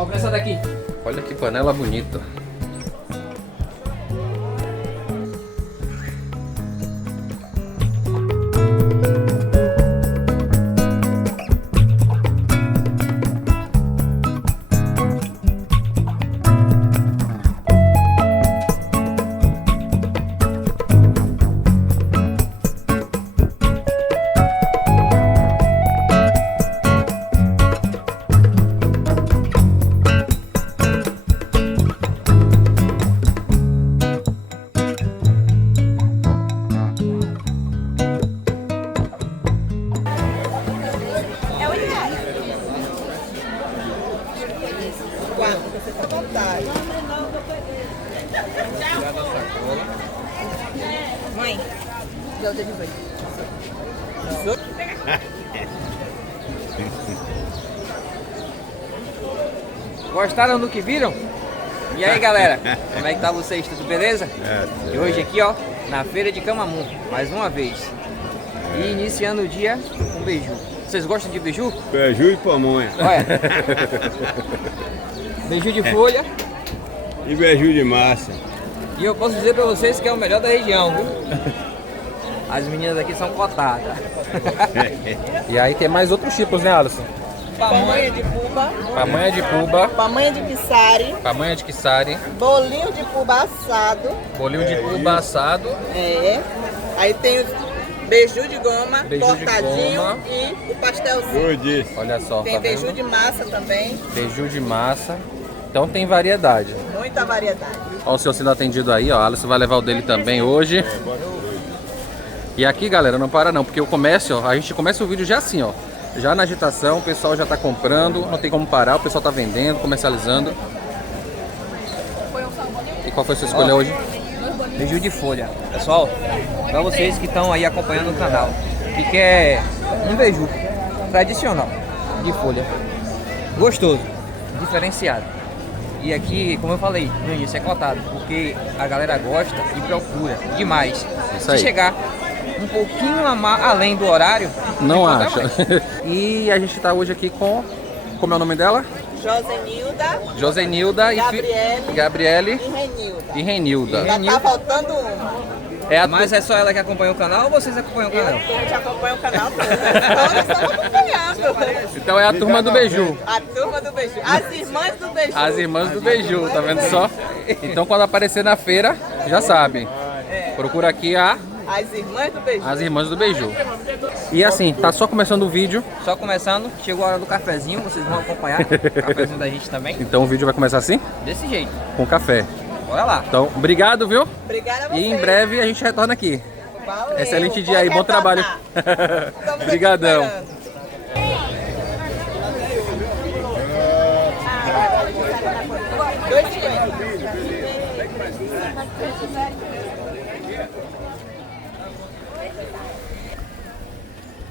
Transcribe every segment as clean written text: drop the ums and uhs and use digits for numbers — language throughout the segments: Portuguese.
Ó, pra essa daqui. Olha que panela bonita. Mãe, deu de banho. Gostaram do que viram? E aí, galera? Como é que tá vocês? Tudo beleza? E hoje aqui, ó, na feira de Camamu, mais uma vez. E iniciando o dia com beiju. Vocês gostam de beiju? Beiju e pamonha. Olha. Beiju de folha. E beiju de massa. E eu posso dizer pra vocês que é o melhor da região, viu? As meninas aqui são cotadas. E aí tem mais outros tipos, né, Alisson? Pamonha de puba, Pamonha de puba, pamonha de quiçari, pamonha de quiçari, bolinho de puba assado. bolinho de puba assado, É. Aí tem o beiju de goma, Beiju de cortadinho goma. e o pastelzinho. Eu disse. olha só, Tem tá beiju vendo? de massa também, Beiju de massa. Então tem variedade. muita variedade. Olha o seu sendo atendido aí, ó. Alisson vai levar o dele também hoje. E aqui, galera, não para não, porque o comércio, ó, a gente começa o vídeo já assim, ó. Já na agitação, o pessoal já tá comprando, não tem como parar, o pessoal tá vendendo, comercializando. E qual foi a sua escolha hoje? Beiju de folha. Pessoal, pra vocês que estão aí acompanhando o canal, que quer um beiju tradicional de folha, gostoso, diferenciado. E aqui, como eu falei no início, é cotado, porque a galera gosta e procura demais. Isso Se aí. chegar um pouquinho além do horário, Não encontra acha. mais. E a gente tá hoje aqui com... Como é o nome dela? Josenilda, Josenilda Gabriele e Renilda. e Renilda. Já tá faltando uma. É a Mas é só ela que acompanha o canal ou vocês acompanham o canal? A gente acompanha o canal todo. Todos estão acompanhando. Então é a turma do beiju. A turma do beiju. As irmãs do beiju. As irmãs do beiju, tá vendo só? Então quando aparecer na feira, já sabe. Procura aqui As irmãs do beiju. as irmãs do beiju. E assim, tá só começando o vídeo, Só começando, chegou a hora do cafezinho, vocês vão acompanhar o cafezinho da gente também, então o vídeo vai começar assim, desse jeito. com café. Bora lá. Então, obrigado, viu? Obrigada a você. E em breve a gente retorna aqui. Valeu. Excelente dia Pode aí, bom trabalho. retornar. Estamos aqui Obrigadão. esperando.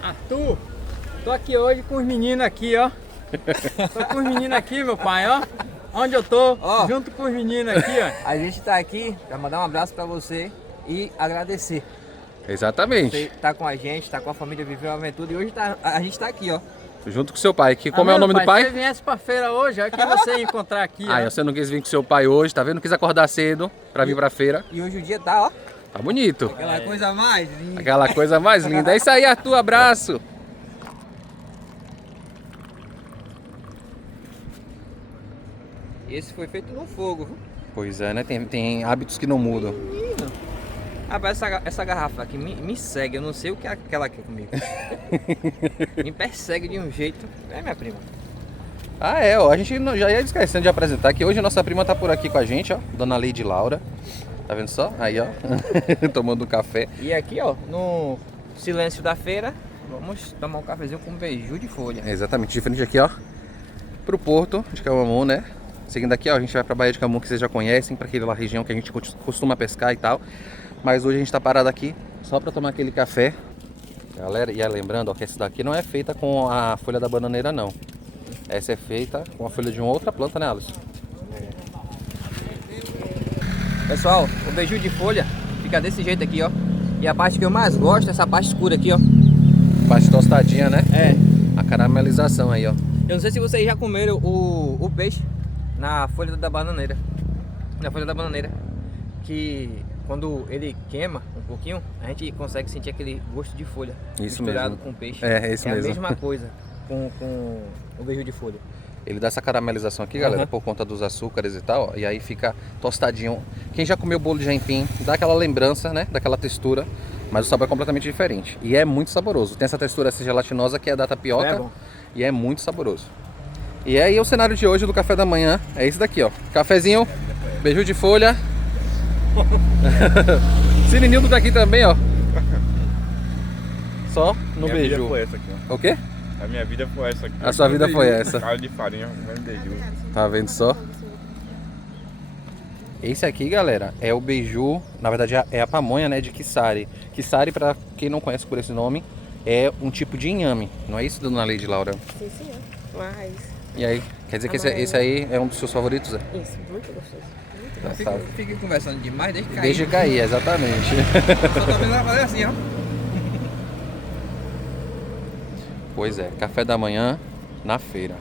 Arthur, tô aqui hoje com os meninos aqui, ó. Tô com os meninos aqui, meu pai, ó. Onde eu tô? Ó. Junto com os meninos aqui, ó. A gente tá aqui pra mandar um abraço pra você e agradecer. Exatamente. Você tá com a gente, tá com a família Viveu a Aventura e hoje a gente tá aqui, ó. Junto com seu pai. Que, como Tá é o vendo, nome do pai? Se você viesse pra feira hoje, olha que você ia encontrar aqui, Ah, ó. você não quis vir com seu pai hoje, tá vendo? Não quis acordar cedo pra vir pra feira. E hoje o dia tá, ó, Tá bonito. aquela coisa mais linda. Aquela coisa mais linda. É isso aí, Arthur. Abraço. Esse foi feito no fogo, viu? Pois é, né? Tem hábitos que não mudam. Rapaz, essa garrafa aqui me segue, eu não sei o que ela quer comigo. Me persegue de um jeito. É, minha prima. Ah, é, ó. A gente já ia esquecendo de apresentar que hoje a nossa prima tá por aqui com a gente, ó. Dona Lady Laura. Tá vendo só? Aí, ó. Tomando um café. E aqui, ó, no silêncio da feira, vamos tomar um cafezinho com beiju de folha. É exatamente, de frente aqui, ó. Pro porto de Camamu, né? Seguindo aqui, ó, a gente vai pra Baía de Camamu, que vocês já conhecem, pra aquela região que a gente costuma pescar e tal. Mas hoje a gente tá parado aqui só pra tomar aquele café. Galera, e aí, lembrando, ó, que essa daqui não é feita com a folha da bananeira, não. Essa é feita com a folha de uma outra planta, né, Alisson? Pessoal, o beiju de folha fica desse jeito aqui, ó. E a parte que eu mais gosto é essa parte escura aqui, ó. Parte tostadinha, né? É. A caramelização aí, ó. Eu não sei se vocês já comeram o peixe na folha da bananeira. Na folha da bananeira. Que quando ele queima um pouquinho, a gente consegue sentir aquele gosto de folha. Isso misturado mesmo. com peixe. É isso mesmo. A mesma coisa com o beiju de folha. Ele dá essa caramelização aqui, galera, Uhum. por conta dos açúcares e tal, ó, e aí fica tostadinho. Quem já comeu bolo de aipim, dá aquela lembrança, né, daquela textura, mas o sabor é completamente diferente. E é muito saboroso. Tem essa textura assim, gelatinosa que é da tapioca É bom. e é muito saboroso. E aí o cenário de hoje do café da manhã é esse daqui, ó. Cafezinho, beiju de folha. Sininildo daqui também, ó. Só no Minha beiju. vida foi essa aqui, ó. O quê? A minha vida foi essa aqui. A sua vida foi essa. Caldo de farinha, comendo beiju. Tá vendo só? Esse aqui, galera, é o beiju, na verdade é a pamonha, né, de quiçare. Quiçare, pra quem não conhece por esse nome, é um tipo de inhame. Não é isso, dona Leide Laura? Sim, senhor. Mas, E aí, quer dizer que esse aí é um dos seus favoritos? É? isso, muito gostoso. Eu fico conversando demais, deixa cair. Deixa cair, exatamente. Só tô vendo ela fazer assim, ó. Pois é, café da manhã na feira.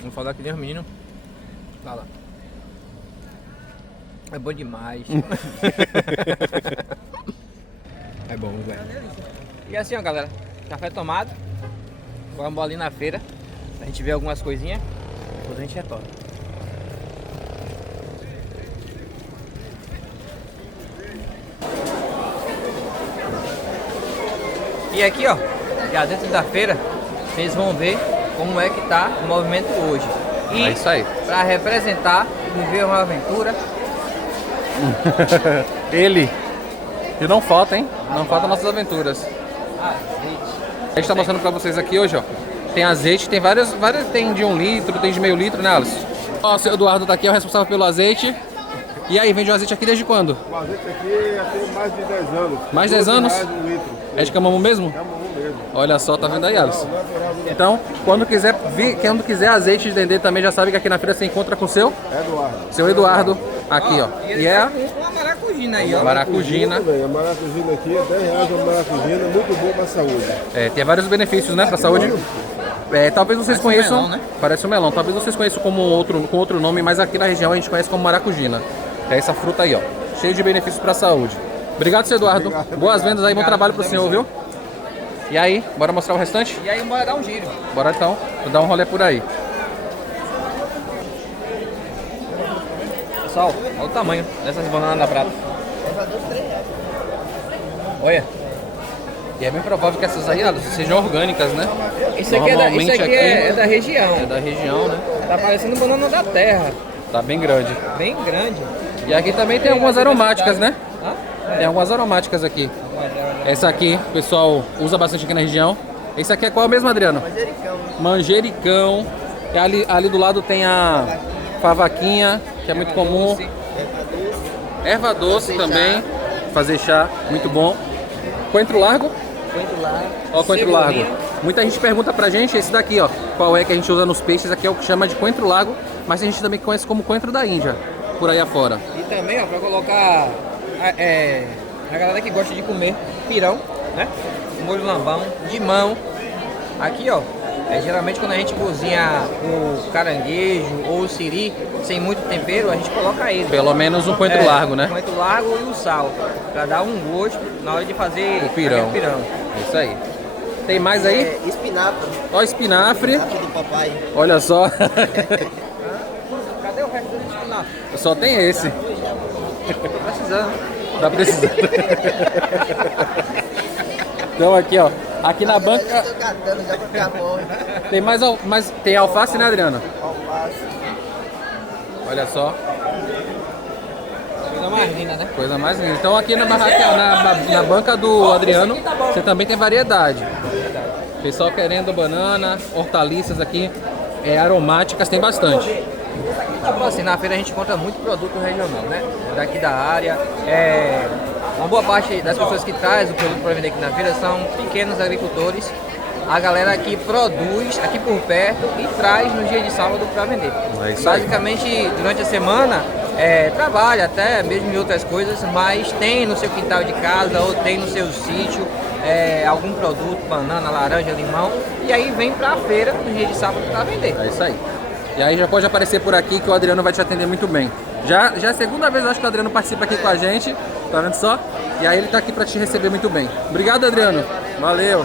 Vamos falar que nem os meninos. Fala. É bom demais. É bom, velho. E assim, ó, galera. Café tomado. Vamos ali na feira. A gente vê algumas coisinhas. Depois a gente retorna. E aqui, ó, já dentro da feira, vocês vão ver como é que tá o movimento hoje. E É isso aí. para representar, viver uma aventura. Ele. E não falta, hein? Não falta nossas aventuras. A gente tá mostrando pra vocês aqui hoje, ó. Tem azeite, tem várias, tem de 1 litro, tem de meio litro, né, Alisson? Ó, o seu Eduardo tá aqui, é o responsável pelo azeite. E aí, vende o azeite aqui desde quando? O azeite aqui já tem mais de 10 anos. Mais de 10 anos? R$12 um litro. É de Camamu mesmo? É um mesmo. Olha só, tá vendo aí, Alisson? Então, quando quiser azeite de dendê também, já sabe que aqui na feira você encontra com o seu Eduardo, aqui, ó. E é a Uma maracujina aí, ó. maracujina. A maracujina aqui é R$10 uma maracujina, muito boa pra saúde. É, tem vários benefícios, né, pra saúde. É, talvez vocês Parece um conheçam, melão, né? parece um melão, talvez vocês conheçam como com outro nome, mas aqui na região a gente conhece como maracujina. É essa fruta aí, ó, cheio de benefícios pra saúde. Obrigado, seu Eduardo. Boas vendas aí, bom trabalho pro senhor, viu? E aí, bora mostrar o restante? E aí bora dar um giro. Bora então, dar um rolê por aí. Pessoal, olha o tamanho dessas bananas da prata. Olha. E é bem provável que essas aí, Alisson, sejam orgânicas, né? Isso aqui, Normalmente é da região. É da região, né? Tá parecendo banana da terra. Tá bem grande. Bem grande. E aqui também tem algumas aromáticas, né? Hã? Tem algumas aromáticas aqui. Essa aqui, o pessoal usa bastante aqui na região. Esse aqui é qual mesmo, Adriano? Manjericão. E ali do lado tem a favaquinha, que é muito comum. Erva doce também, fazer chá, muito bom. Coentro largo. Ó, coentro largo. Muita gente pergunta pra gente esse daqui, ó, qual é que a gente usa nos peixes. Aqui é o que chama de coentro largo, mas a gente também conhece como coentro da Índia, por aí afora. E também, ó, pra colocar a galera que gosta de comer pirão, né? Molho lambão, limão. Aqui, ó, geralmente quando a gente cozinha o caranguejo ou o siri sem muito tempero, a gente coloca ele. Pelo menos um coentro largo, né? O coentro largo e o sal, pra dar um gosto na hora de fazer O pirão. aquele pirão. Isso aí. Tem mais aí? Espinafre, Ó, espinafre. do papai. Olha só. Cadê o resto do espinafre? Só tem esse. Tô precisando. Tá precisando. Então aqui, ó. Aqui na banca Tô catando já pra ficar bom. tem mais tem alface, né, Adriana? Alface. Olha só. Coisa mais linda, né? Coisa mais linda. Então aqui na banca do Adriano, você também tem variedade. Pessoal querendo banana, hortaliças aqui, aromáticas, tem bastante. Tipo assim, na feira a gente encontra muito produto regional, né? Daqui da área. Uma boa parte das pessoas que traz o produto para vender aqui na feira são pequenos agricultores. A galera que produz aqui por perto e traz no dia de sábado para vender. É isso aí. Basicamente, durante a semana, trabalha até mesmo em outras coisas, mas tem no seu quintal de casa ou tem no seu sítio algum produto, banana, laranja, limão, e aí vem para a feira no dia de sábado para vender. É isso aí. E aí já pode aparecer por aqui que o Adriano vai te atender muito bem. Já é a segunda vez, eu acho, que o Adriano participa aqui com a gente, tá vendo só? E aí ele tá aqui pra te receber muito bem. Obrigado, Adriano. Valeu.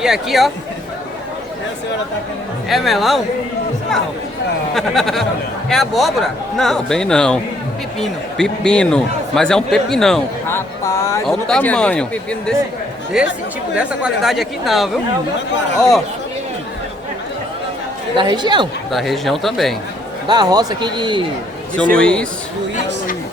E aqui, ó. É melão? Não. É abóbora? Não. Também não. Pepino. Pepino, mas é um pepinão. Rapaz, Olha o eu nunca tinha tamanho. visto um pepino desse tipo, dessa qualidade aqui não, viu? Ó. Da região. Da região também. Da roça aqui de Seu Luiz. Luiz.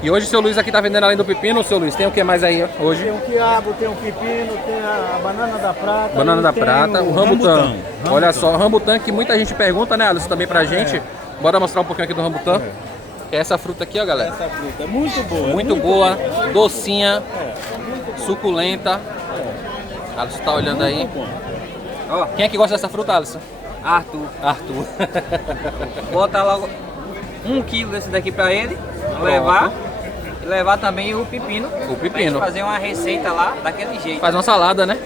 E hoje o seu Luiz aqui tá vendendo além do pepino, seu Luiz, tem o que mais aí hoje? Tem um quiabo, tem um pepino, tem a banana da prata. Banana e da tem prata, o rambutan. Olha só, o rambutan que muita gente pergunta, né, Alisson, também pra gente. Bora mostrar um pouquinho aqui do rambutan. É essa fruta aqui, ó, galera. Essa fruta é muito boa. Muito boa, docinha, suculenta. Alisson tá olhando aí. Ó, Quem é que gosta dessa fruta, Alisson? Arthur. Arthur. Bota logo 1 quilo desse daqui pra ele levar. E levar também o pepino. O Pra pepino. gente fazer uma receita lá daquele jeito. Faz uma salada, né?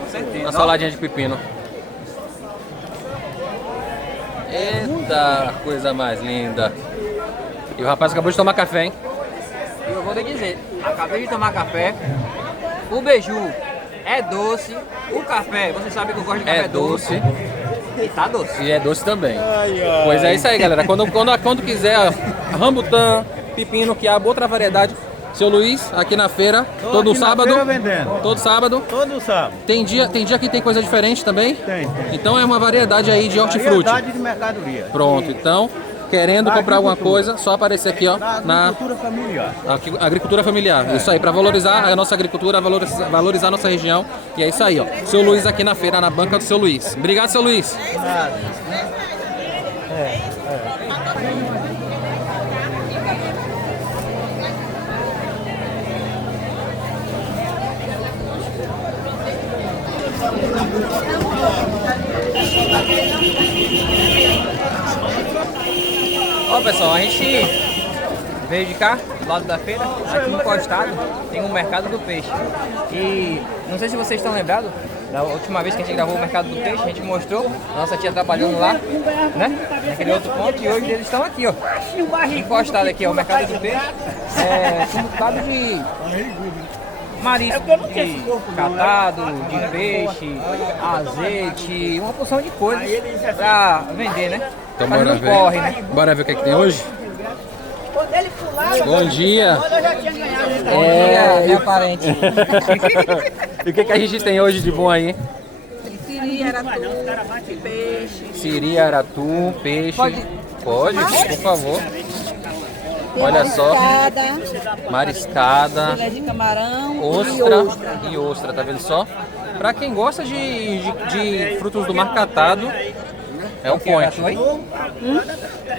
Com certeza. Uma Ó, saladinha de pepino. Eita, coisa mais linda. E o rapaz acabou de tomar café, hein? E eu vou te dizer, acabei de tomar café. O beiju é doce. O café, você sabe que eu gosto de café É doce E tá doce. e é doce também. Pois é isso aí, galera. Quando quiser, ó, rambutan, pepino, quiabo, outra variedade. Seu Luiz, aqui na feira, todo aqui na sábado. feira vendendo. Todo sábado. Todo sábado. Tem dia que tem coisa diferente também? Tem. Então é uma variedade aí de hortifruti. Variedade de mercadoria. Pronto, então, querendo comprar alguma coisa, só aparecer aqui, ó, na Agricultura familiar. agricultura familiar. Isso aí, para valorizar a nossa agricultura, valorizar a nossa região. E é isso aí, ó. Seu Luiz aqui na feira, na banca do seu Luiz. Obrigado, seu Luiz. Ó pessoal, a gente veio de cá, do lado da feira, aqui encostado, tem um mercado do peixe. E não sei se vocês estão lembrados, da última vez que a gente gravou o mercado do peixe, a gente mostrou a nossa tia trabalhando lá, né? Naquele outro ponto, e hoje eles estão aqui, ó. Encostado aqui, ó, o mercado do peixe. Com um bocado de marisco, de catado, de peixe, azeite, uma porção de coisas pra vender, né? Então Mas bora não ver. corre, né? Bora ver o que, é que tem hoje? Bom dia! É, minha parente. E o que, que a gente tem hoje de bom aí? Siri, aratu, peixe. Siri, aratu, peixe. Pode, por favor. Olha só. Mariscada, Filé de camarão ostra e ostra, tá vendo só? Pra quem gosta de frutos do mar catado, é o point.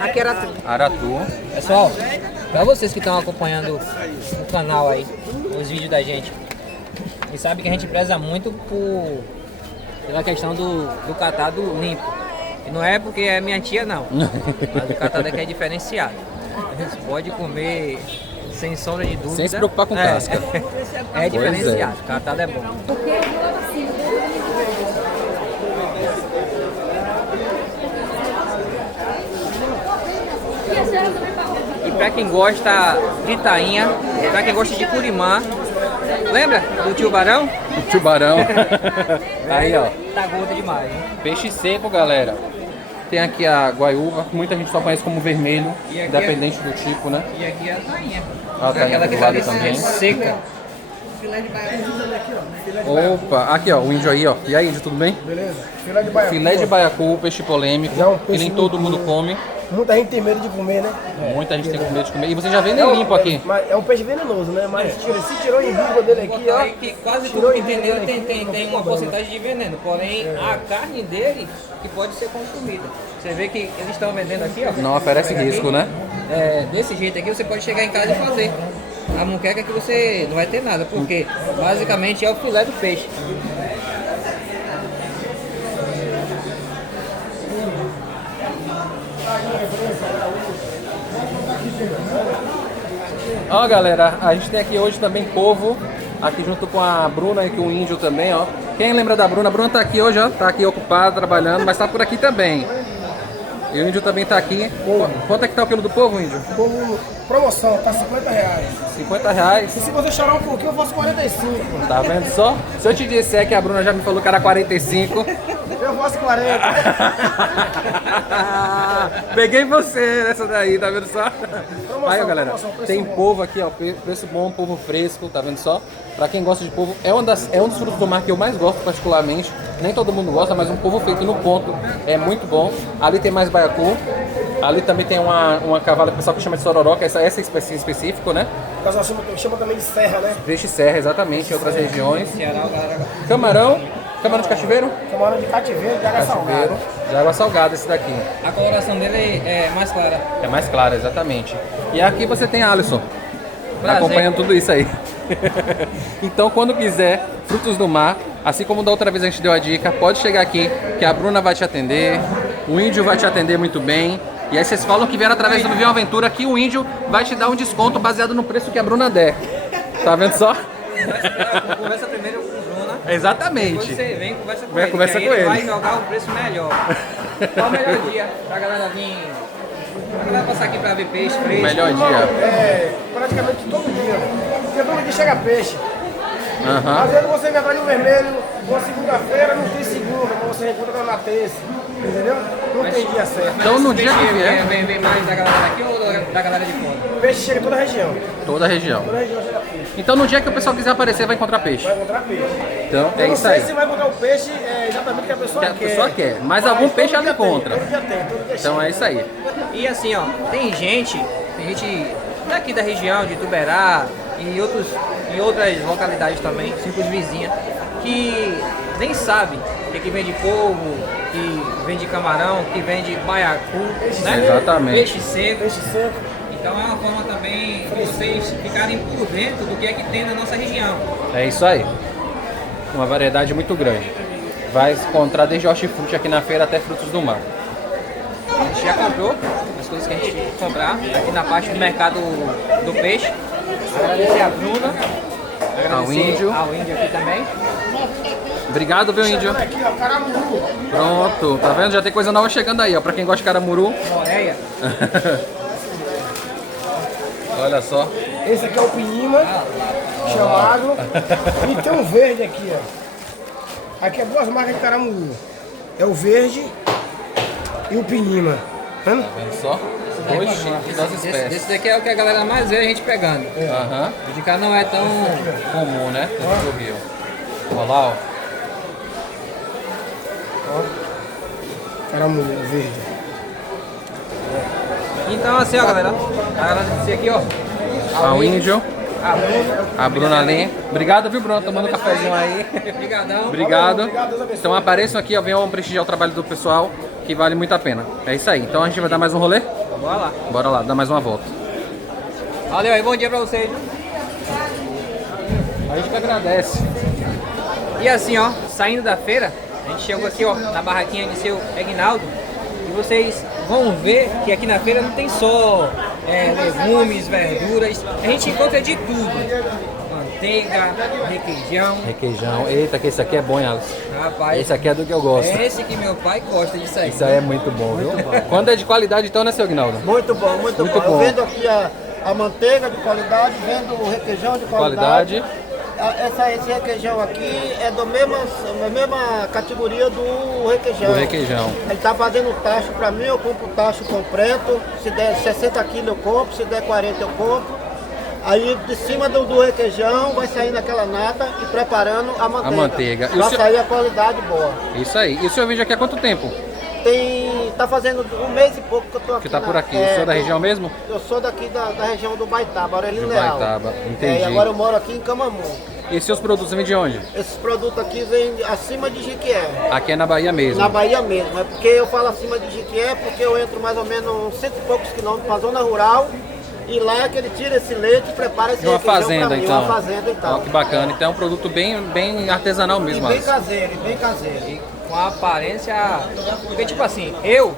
Aqui era tudo. Aratu. Pessoal, pra vocês que estão acompanhando o canal aí, os vídeos da gente, e sabe que a gente preza muito pela questão do catado limpo. E não é porque é minha tia, não. Mas o catado aqui é diferenciado. Você pode comer sem sombra de dúvida. Sem se preocupar com casca. É diferenciado, o catado é bom. E pra quem gosta de tainha, pra quem gosta de curimã, lembra do tio Barão? O tubarão. Aí, ó. Tá gordo demais, hein? Peixe seco, galera. Tem aqui a guaiúva, que muita gente só conhece como vermelho, E aqui independente do tipo, né? E aqui é a tainha. A tainha Aquela do que tá lado ali também. seca. Opa, aqui ó, o índio aí, ó. E aí, índio, tudo bem? Beleza? Filé de baiacu. Filé de baiacu, peixe polêmico, Já é um que peixe nem todo muito mundo come. Muita gente tem medo de comer, né? Muita gente tem medo de comer. E vocês já vendem limpo aqui. Mas é um peixe venenoso, né? Mas se tirou em língua dele aqui, ó. Aí que quase tudo Tirou que em tem língua nele dele aqui, tem uma porcentagem de veneno. Porém, a carne dele que pode ser consumida. Você vê que eles estão vendendo aqui, ó. Não oferece risco, né? Desse jeito aqui você pode chegar em casa e fazer. A muqueca que você não vai ter nada, porque basicamente é o filé do peixe. Ó, galera, a gente tem aqui hoje também polvo, aqui junto com a Bruna e com o Índio também, ó. Quem lembra da Bruna? A Bruna tá aqui hoje, ó, tá aqui ocupada, trabalhando, mas tá por aqui também. E o Índio também tá aqui. Quanto é que tá o quilo do polvo, Índio? Como promoção, tá R$50. 50 reais. E se você chorar um pouquinho, eu faço 45. Tá vendo só? Se eu te disser que a Bruna já me falou que era 45... Eu faço 40. Peguei você nessa daí, tá vendo só? Aí, ó, galera, promoção, preço tem bom. polvo aqui, ó, preço bom, polvo fresco, tá vendo só? Pra quem gosta de polvo, é um dos frutos do mar que eu mais gosto particularmente. Nem todo mundo gosta, mas um polvo feito no ponto é muito bom. Ali tem mais baiacu. Ali também tem uma cavala que o pessoal chama de sororoca, essa é específico, né? O pessoal chama também de serra, né? Peixe serra, exatamente, em outras regiões. Camarão de cativeiro? Camarão de cativeiro, de água salgada. De água salgada esse daqui. A coloração dele é mais clara. É mais clara, exatamente. E aqui você tem Alisson, Prazer. acompanhando tudo isso aí. Então, quando quiser, frutos do mar, assim como da outra vez a gente deu a dica, pode chegar aqui, que a Bruna vai te atender, o Índio vai te atender muito bem. E aí vocês falam que vieram através do Vivian Aventura, que o Índio vai te dar um desconto baseado no preço que a Bruna der. Tá vendo só? Conversa primeiro com o Bruna. Exatamente. Depois você vem, conversa com Vem, ele. conversa que com aí ele. vai jogar um preço melhor. Qual o melhor dia pra galera vir? Pra galera passar aqui pra ver peixe fresco? Melhor dia. É, praticamente todo dia. Porque todo dia chega peixe. Aham. Às vezes você encontrar no vermelho, uma segunda-feira, não tem segunda, mas você encontra na terça. Entendeu? Não tem dia certo. Então, no dia que Peixe vier, vem mais da galera daqui ou da galera de fora? O peixe chega em toda a região. toda a região. Toda a região chega peixe. Então, no dia que o pessoal quiser aparecer, vai encontrar peixe. Vai encontrar peixe. Então, Eu é não isso sei aí. se vai encontrar o peixe exatamente o que a pessoa Que a quer. pessoa quer, mas algum peixe todo ela dia tem, encontra. Todo dia tem, todo dia Então, chega. é isso aí. E assim, ó, tem gente daqui da região de Ituberá e em outras localidades também, simples vizinhas, que nem sabe que vende polvo, que vende camarão, que vende baiacu, né? Exatamente. Peixe seco. Peixe seco. Então é uma forma também de vocês ficarem por dentro do que é que tem na nossa região. É isso aí. Uma variedade muito grande. Vai encontrar desde hortifruti aqui na feira até frutos do mar. A gente já comprou as coisas que a gente tem que comprar aqui na parte do mercado do peixe. Agradecer a Bruna, agradecer ao Índio aqui também. Obrigado, viu, Índio? Aqui, ó, caramuru. Pronto, tá vendo? Já tem coisa nova chegando aí, ó. Pra quem gosta de caramuru. Moreia. Olha só. Esse aqui é o pinima, chamado. E tem um verde aqui, ó. Aqui é duas marcas de caramuru. É o verde e o pinima. Tá vendo? Vendo só? Dois tipos das espécies. Esse daqui é o que a galera mais vê a gente pegando. Aham. O de cá não é tão... Comum, né? Do Rio. Olha lá, ó. Caramuru verde. Então assim, ó, galera. Agradecer aqui, ó. Ao Índio, A Bruna. a Bruna ali. Obrigado, viu, Bruna? Tomando um cafezinho aí. Obrigadão. Obrigado. Obrigado, Deus abençoe. Então apareçam aqui, ó, venham prestigiar o trabalho do pessoal, que vale muito a pena. É isso aí. Então a gente vai dar mais um rolê? Bora lá. Bora lá, dar mais uma volta. Valeu aí, bom dia pra vocês. A gente que agradece. E assim, ó, saindo da feira, a gente chegou aqui, ó, na barraquinha de seu Egnaldo. E vocês vão ver que aqui na feira não tem só legumes, verduras. A gente encontra de tudo. Manteiga, requeijão. Requeijão. Eita, que esse aqui é bom, hein, Alisson? Rapaz, Esse aqui é do que eu gosto. é esse que meu pai gosta disso aí. Isso aí é muito bom, viu? Quando é de qualidade, então, né, seu Aguinaldo? Muito bom, muito, Muito bom. bom. Eu vendo aqui a manteiga de qualidade, vendo o requeijão de qualidade. Esse requeijão aqui é da mesma categoria do requeijão. Do requeijão. Ele tá fazendo tacho para mim, eu compro o tacho completo. Se der 60 quilos eu compro, se der 40 eu compro. Aí de cima do requeijão vai saindo aquela nata e preparando a manteiga. A manteiga. E o Pra senhor- sair a qualidade boa. Isso aí. E o senhor vende aqui há quanto tempo? Tá fazendo um mês e pouco que eu tô aqui. Que tá por aqui. O senhor é da região mesmo? Eu sou daqui da região do Baitaba, Aurelino Do Leal. Baitaba, entendi. E agora eu moro aqui em Camamu. E seus produtos vêm de onde? Esses produtos aqui vêm acima de Jiquié, Aqui é na Bahia mesmo. na Bahia mesmo. É porque eu falo acima de Jiquié porque eu entro mais ou menos uns 100 e poucos quilômetros para a zona rural. E lá é que ele tira esse leite e prepara esse De uma requeijão fazenda, pra mim, então. Uma fazenda e Ó, tal. que bacana. Então é um produto bem artesanal E mesmo, bem Alisson. caseiro, e bem caseiro. com a aparência... Porque, tipo assim, eu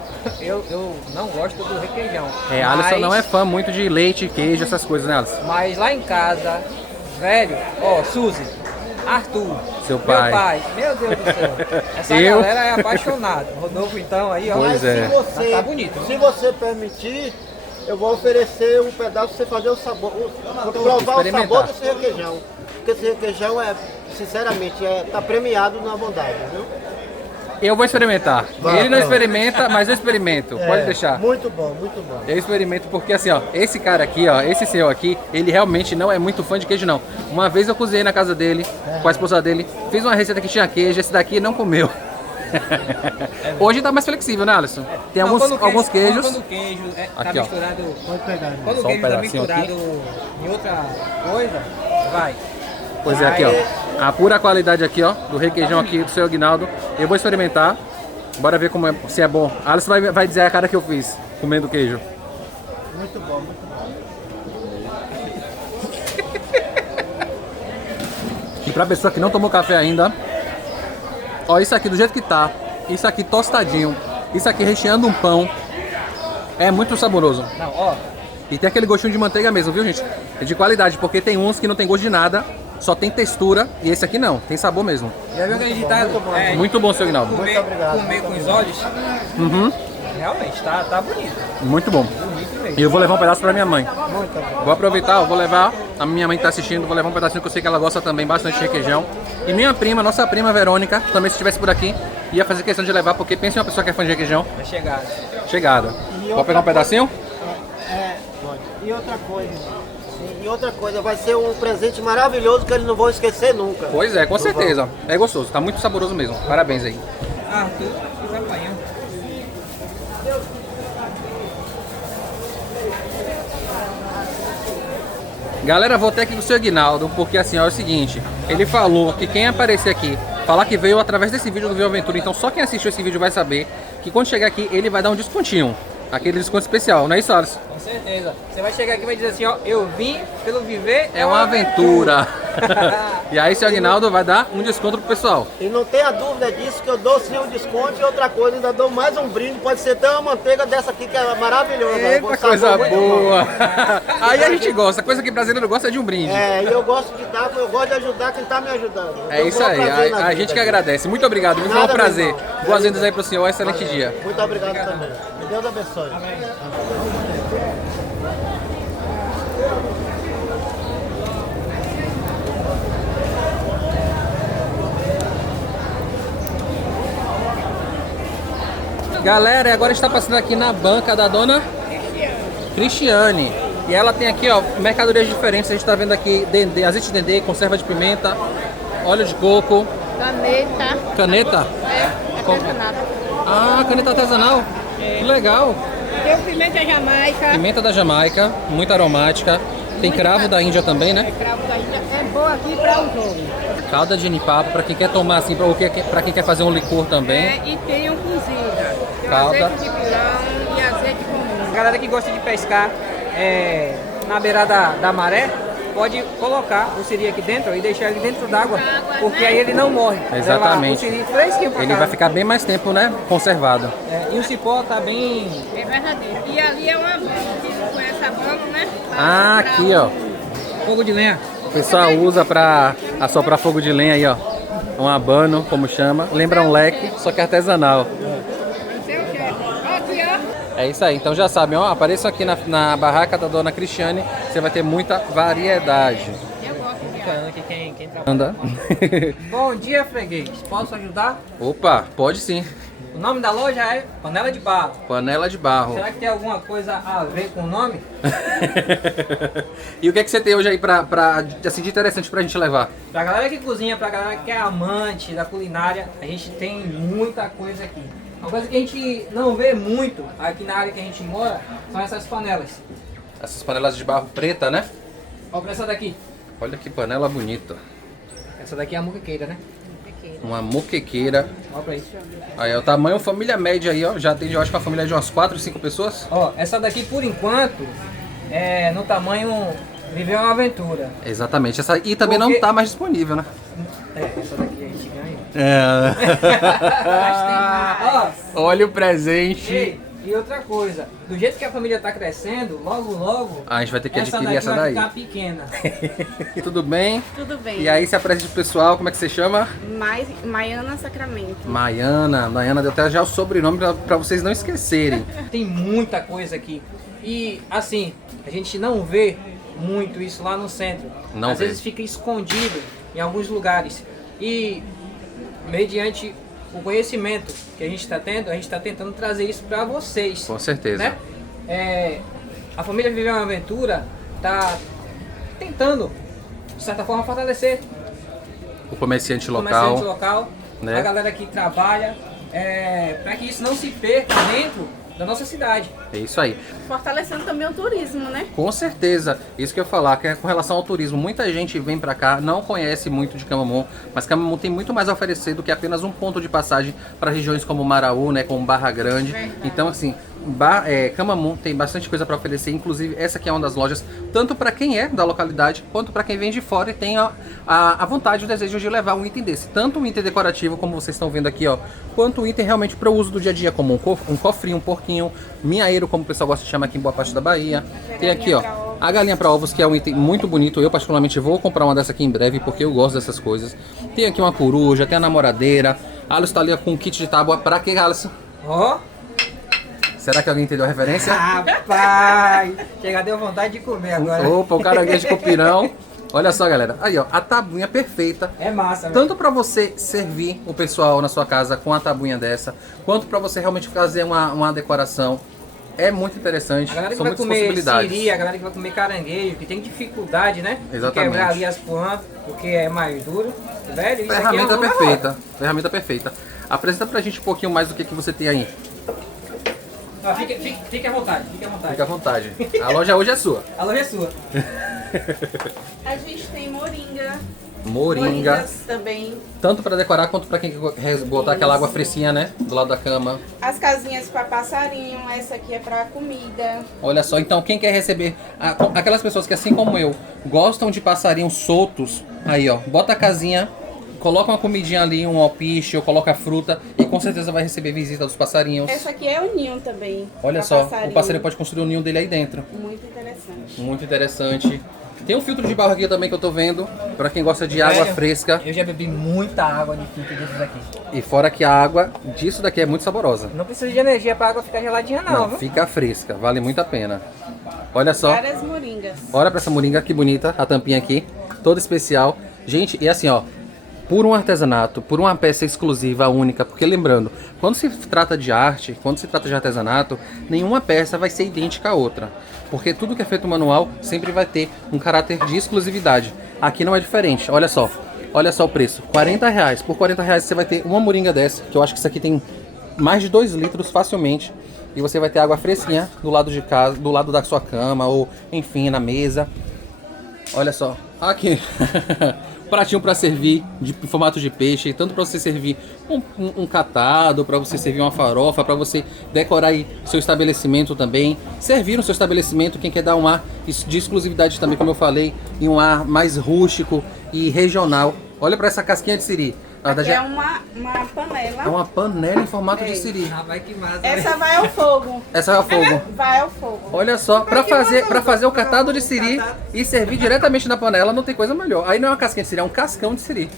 não gosto do requeijão. Alisson não é fã muito de leite, queijo, essas coisas, né, Alisson? Mas lá em casa, velho, ó, Suzy, Arthur, Seu meu pai. meu Deus do céu. Essa Eu? galera é apaixonada. Rodolfo, então, aí, ó. Pois é. Se você, Tá bonito. se você permitir, eu vou oferecer um pedaço pra você fazer o sabor, provar o Experimentar. sabor desse requeijão. Porque esse requeijão sinceramente, tá premiado na bondade, viu? Eu vou experimentar. Vai, Ele não pronto. experimenta, mas eu experimento. Pode deixar. Muito bom, muito bom. Eu experimento porque assim, ó, esse cara aqui, ó, esse senhor aqui, ele realmente não é muito fã de queijo, não. Uma vez eu cozinhei na casa dele, com a esposa dele, fiz uma receita que tinha queijo, esse daqui não comeu. Hoje tá mais flexível, né, Alisson? Tem Não, alguns queijos. Quando o queijo tá Aqui, ó. misturado... Pode pegar. Quando o Só um queijo tá pedacinho misturado em outra coisa, vai. Pois é, aqui, ó. A pura qualidade aqui, ó, do requeijão aqui do seu Aguinaldo. Eu vou experimentar. Bora ver como se é bom. A Alisson vai dizer a cara que eu fiz, comendo queijo. Muito bom, muito bom. E pra pessoa que não tomou café ainda, ó, isso aqui do jeito que tá, isso aqui tostadinho, isso aqui recheando um pão, é muito saboroso. Não, ó. E tem aquele gostinho de manteiga mesmo, viu, gente? É de qualidade, porque tem uns que não tem gosto de nada, só tem textura, e esse aqui não, tem sabor mesmo. Já viu que a gente tá... Muito bom, seu Aguinaldo. Comer com os olhos? Uhum, Realmente, tá bonito. muito bom. Bonito mesmo. E eu vou levar um pedaço pra minha mãe. Vou aproveitar, eu vou levar, a minha mãe que tá assistindo, vou levar um pedacinho que eu sei que ela gosta também bastante de requeijão. E minha prima, nossa prima Verônica, também se estivesse por aqui, ia fazer questão de levar, porque pensa em uma pessoa que é fã de requeijão. Vai chegar. Chegada. Pode pegar um pedacinho? Pode. E outra coisa, vai ser um presente maravilhoso que eles não vão esquecer nunca. Pois é, com certeza. É gostoso, tá muito saboroso mesmo. Parabéns aí. Arthur, fiz apanhando. Galera, vou até aqui com o seu Aguinaldo, porque assim, ó, é o seguinte, ele falou que quem aparecer aqui, falar que veio através desse vídeo do Viu Aventura, então só quem assistiu esse vídeo vai saber que quando chegar aqui, ele vai dar um descontinho. Aquele desconto especial, não é isso, Alisson? Com certeza. Você vai chegar aqui e vai dizer assim, ó, eu vim pelo viver É uma aventura. E aí, seu Aguinaldo vai dar um desconto pro pessoal. E não tenha dúvida disso, que eu dou sim um desconto e outra coisa, ainda dou mais um brinde, pode ser até uma manteiga dessa aqui que é maravilhosa. Eita, Um coisa sabor muito bom. boa. Aí a gente gosta, coisa que brasileiro gosta é de um brinde. E eu gosto de dar, eu gosto de ajudar quem tá me ajudando. É Eu isso dou aí, prazer na a vida, gente que gente. agradece. Muito obrigado, viu? Foi um Nada, prazer. meu irmão. Boas-vindas aí pro senhor, excelente dia. Muito obrigado também. Que Deus abençoe. Galera, e agora está passando aqui na banca da dona Cristiane. E ela tem aqui, ó, mercadorias diferentes. A gente está vendo aqui dendê, azeite de dendê, conserva de pimenta, óleo de coco. Caneta. Caneta? É artesanal. Ah, caneta artesanal. Que legal. Tem o pimenta jamaica. Pimenta da Jamaica, muito aromática. Tem cravo da Índia também, né? Cravo da Índia. É boa aqui para o jogo. Calda de nipapo, para quem quer tomar assim, para quem quer fazer um licor também. E tem um cozida. Tem Calda. azeite de pilão e azeite comum. Galera que gosta de pescar na beirada da maré, pode colocar o siri aqui dentro e deixar ele dentro d'água, porque aí ele não morre. Exatamente. Leva o siri fresquinho pra Ele casa. vai ficar bem mais tempo, né? Conservado. E o cipó tá bem... É verdadeiro. E ali é uma banda. Quem conhece a banda, né? Ah, aqui, ó. Fogo de lenha. O pessoal usa para assoprar fogo de lenha aí, ó. Um abano, como chama. Lembra um leque, só que artesanal. Seu chefe. Aqui, ó. É isso aí, então já sabem, ó. Apareçam aqui na barraca da dona Cristiane. Você vai ter muita variedade. Eu gosto de Falando aqui quem trabalha. Anda. Bom dia, freguês. Posso ajudar? Opa, pode sim. O nome da loja é Panela de Barro. Panela de barro. Será que tem alguma coisa a ver com o nome? E o que é que você tem hoje aí assim, de interessante pra gente levar? Pra galera que cozinha, pra galera que é amante da culinária, a gente tem muita coisa aqui. Uma coisa que a gente não vê muito aqui na área que a gente mora são essas panelas. Essas panelas de barro preta, né? Olha pra essa daqui. Olha que panela bonita. Essa daqui é a muquequeira, né? Uma moquequeira. Olha pra isso. Aí é o tamanho família média aí, ó. Já tem, eu acho que uma família de umas 4, 5 pessoas. Ó, essa daqui por enquanto é no tamanho Viver uma Aventura. Exatamente. Essa aí também Porque- não tá mais disponível, né? Essa daqui a gente ganha. Olha o presente. Ei, e outra coisa, do jeito que a família tá crescendo, logo, A gente vai ter que essa adquirir daqui essa vai daí. ficar pequena. Tudo bem? Tudo bem. E aí se apresenta pro pessoal, como é que você chama? Maiana Sacramento. Maiana. Maiana deu até já o sobrenome pra vocês não esquecerem. Tem muita coisa aqui. E assim, a gente não vê muito isso lá no centro. Não Às vê. vezes fica escondido em alguns lugares. E mediante o conhecimento que a gente está tendo, a gente está tentando trazer isso para vocês. Com certeza. Né? A família Viver uma Aventura está tentando, de certa forma, fortalecer O comerciante o local. comerciante local, né? a galera que trabalha, para que isso não se perca dentro da nossa cidade. É isso aí. Fortalecendo também o turismo, né? Com certeza. Isso que eu ia falar, que é com relação ao turismo. Muita gente vem pra cá, não conhece muito de Camamu, mas Camamu tem muito mais a oferecer do que apenas um ponto de passagem para regiões como Maraú, né, como Barra Grande. Então, assim, Camamu tem bastante coisa para oferecer. Inclusive, essa aqui é uma das lojas, tanto para quem é da localidade, quanto para quem vem de fora e tem a vontade, o desejo de levar um item desse. Tanto um item decorativo, como vocês estão vendo aqui, ó, quanto um item realmente para o uso do dia a dia, como um cofrinho, um porquinho, minhaeiro, como o pessoal gosta de chamar aqui em boa parte da Bahia. Tem aqui, ó, a galinha para ovos, que é um item muito bonito. Eu particularmente vou comprar uma dessa aqui em breve, porque eu gosto dessas coisas. Tem aqui uma coruja, tem a namoradeira. A Alisson tá ali com um kit de tábua. Pra que, Alisson? Ó, Será que alguém entendeu a referência? rapaz, chega, deu vontade de comer agora. Opa, o caranguejo com pirão. Olha só, galera. Aí, ó, a tabuinha perfeita. É massa, velho. Tanto para você servir o pessoal na sua casa com a tabuinha dessa, quanto para você realmente fazer uma decoração. É muito interessante, A galera que são vai muitas comer possibilidades. siri, a galera que vai comer caranguejo, que tem dificuldade, né? Exatamente. De quebrar ali as puãs, porque é mais duro. Velho, isso Ferramenta aqui é uma perfeita, ferramenta perfeita. Apresenta pra gente um pouquinho mais do que você tem aí. Ah, fique à vontade, fique à vontade. Fica à vontade. A loja hoje é sua. A loja é sua. A gente tem moringa. Moringa. Moringas também. Tanto para decorar quanto para quem quer botar aquela água fresquinha, né? Do lado da cama. As casinhas para passarinho. Essa aqui é para comida. Olha só, então quem quer receber, aquelas pessoas que assim como eu, gostam de passarinhos soltos, aí ó, bota a casinha, coloca uma comidinha ali, um alpiche, ou coloca fruta e com certeza vai receber visita dos passarinhos. Essa aqui é o ninho também. Olha pra só, o passarinho pode construir o ninho dele aí dentro. Muito interessante. Muito interessante. Tem um filtro de barro aqui também que eu tô vendo, pra quem gosta de água Velho, fresca. Eu já bebi muita água de filtro desses aqui. E fora que a água disso daqui é muito saborosa. Não precisa de energia pra água ficar geladinha não, viu? Fica fresca, vale muito a pena. Olha só, Várias moringas. olha pra essa moringa, que bonita, a tampinha aqui, toda especial. Gente, e assim ó, por um artesanato, por uma peça exclusiva, única, porque lembrando, quando se trata de arte, quando se trata de artesanato, nenhuma peça vai ser idêntica à outra. Porque tudo que é feito manual sempre vai ter um caráter de exclusividade. Aqui não é diferente, olha só o preço, R$40. Por R$40 você vai ter uma moringa dessa, que eu acho que isso aqui tem mais de 2 litros facilmente. E você vai ter água fresquinha do lado de casa, do lado da sua cama, ou enfim, na mesa. Olha só, aqui, pratinho para servir de formato de peixe, tanto para você servir um catado, para você servir uma farofa, para você decorar aí seu estabelecimento também, servir no seu estabelecimento, quem quer dar um ar de exclusividade também, como eu falei, e um ar mais rústico e regional. Olha para essa casquinha de siri. Na verdade, É uma panela. é uma panela em formato de siri. Ah, vai que massa. Essa vai ao fogo. Essa é o fogo. Vai ao fogo. Olha só, para fazer o catado de siri e servir diretamente na panela, não tem coisa melhor. Aí não é uma casquinha de siri, é um cascão de siri.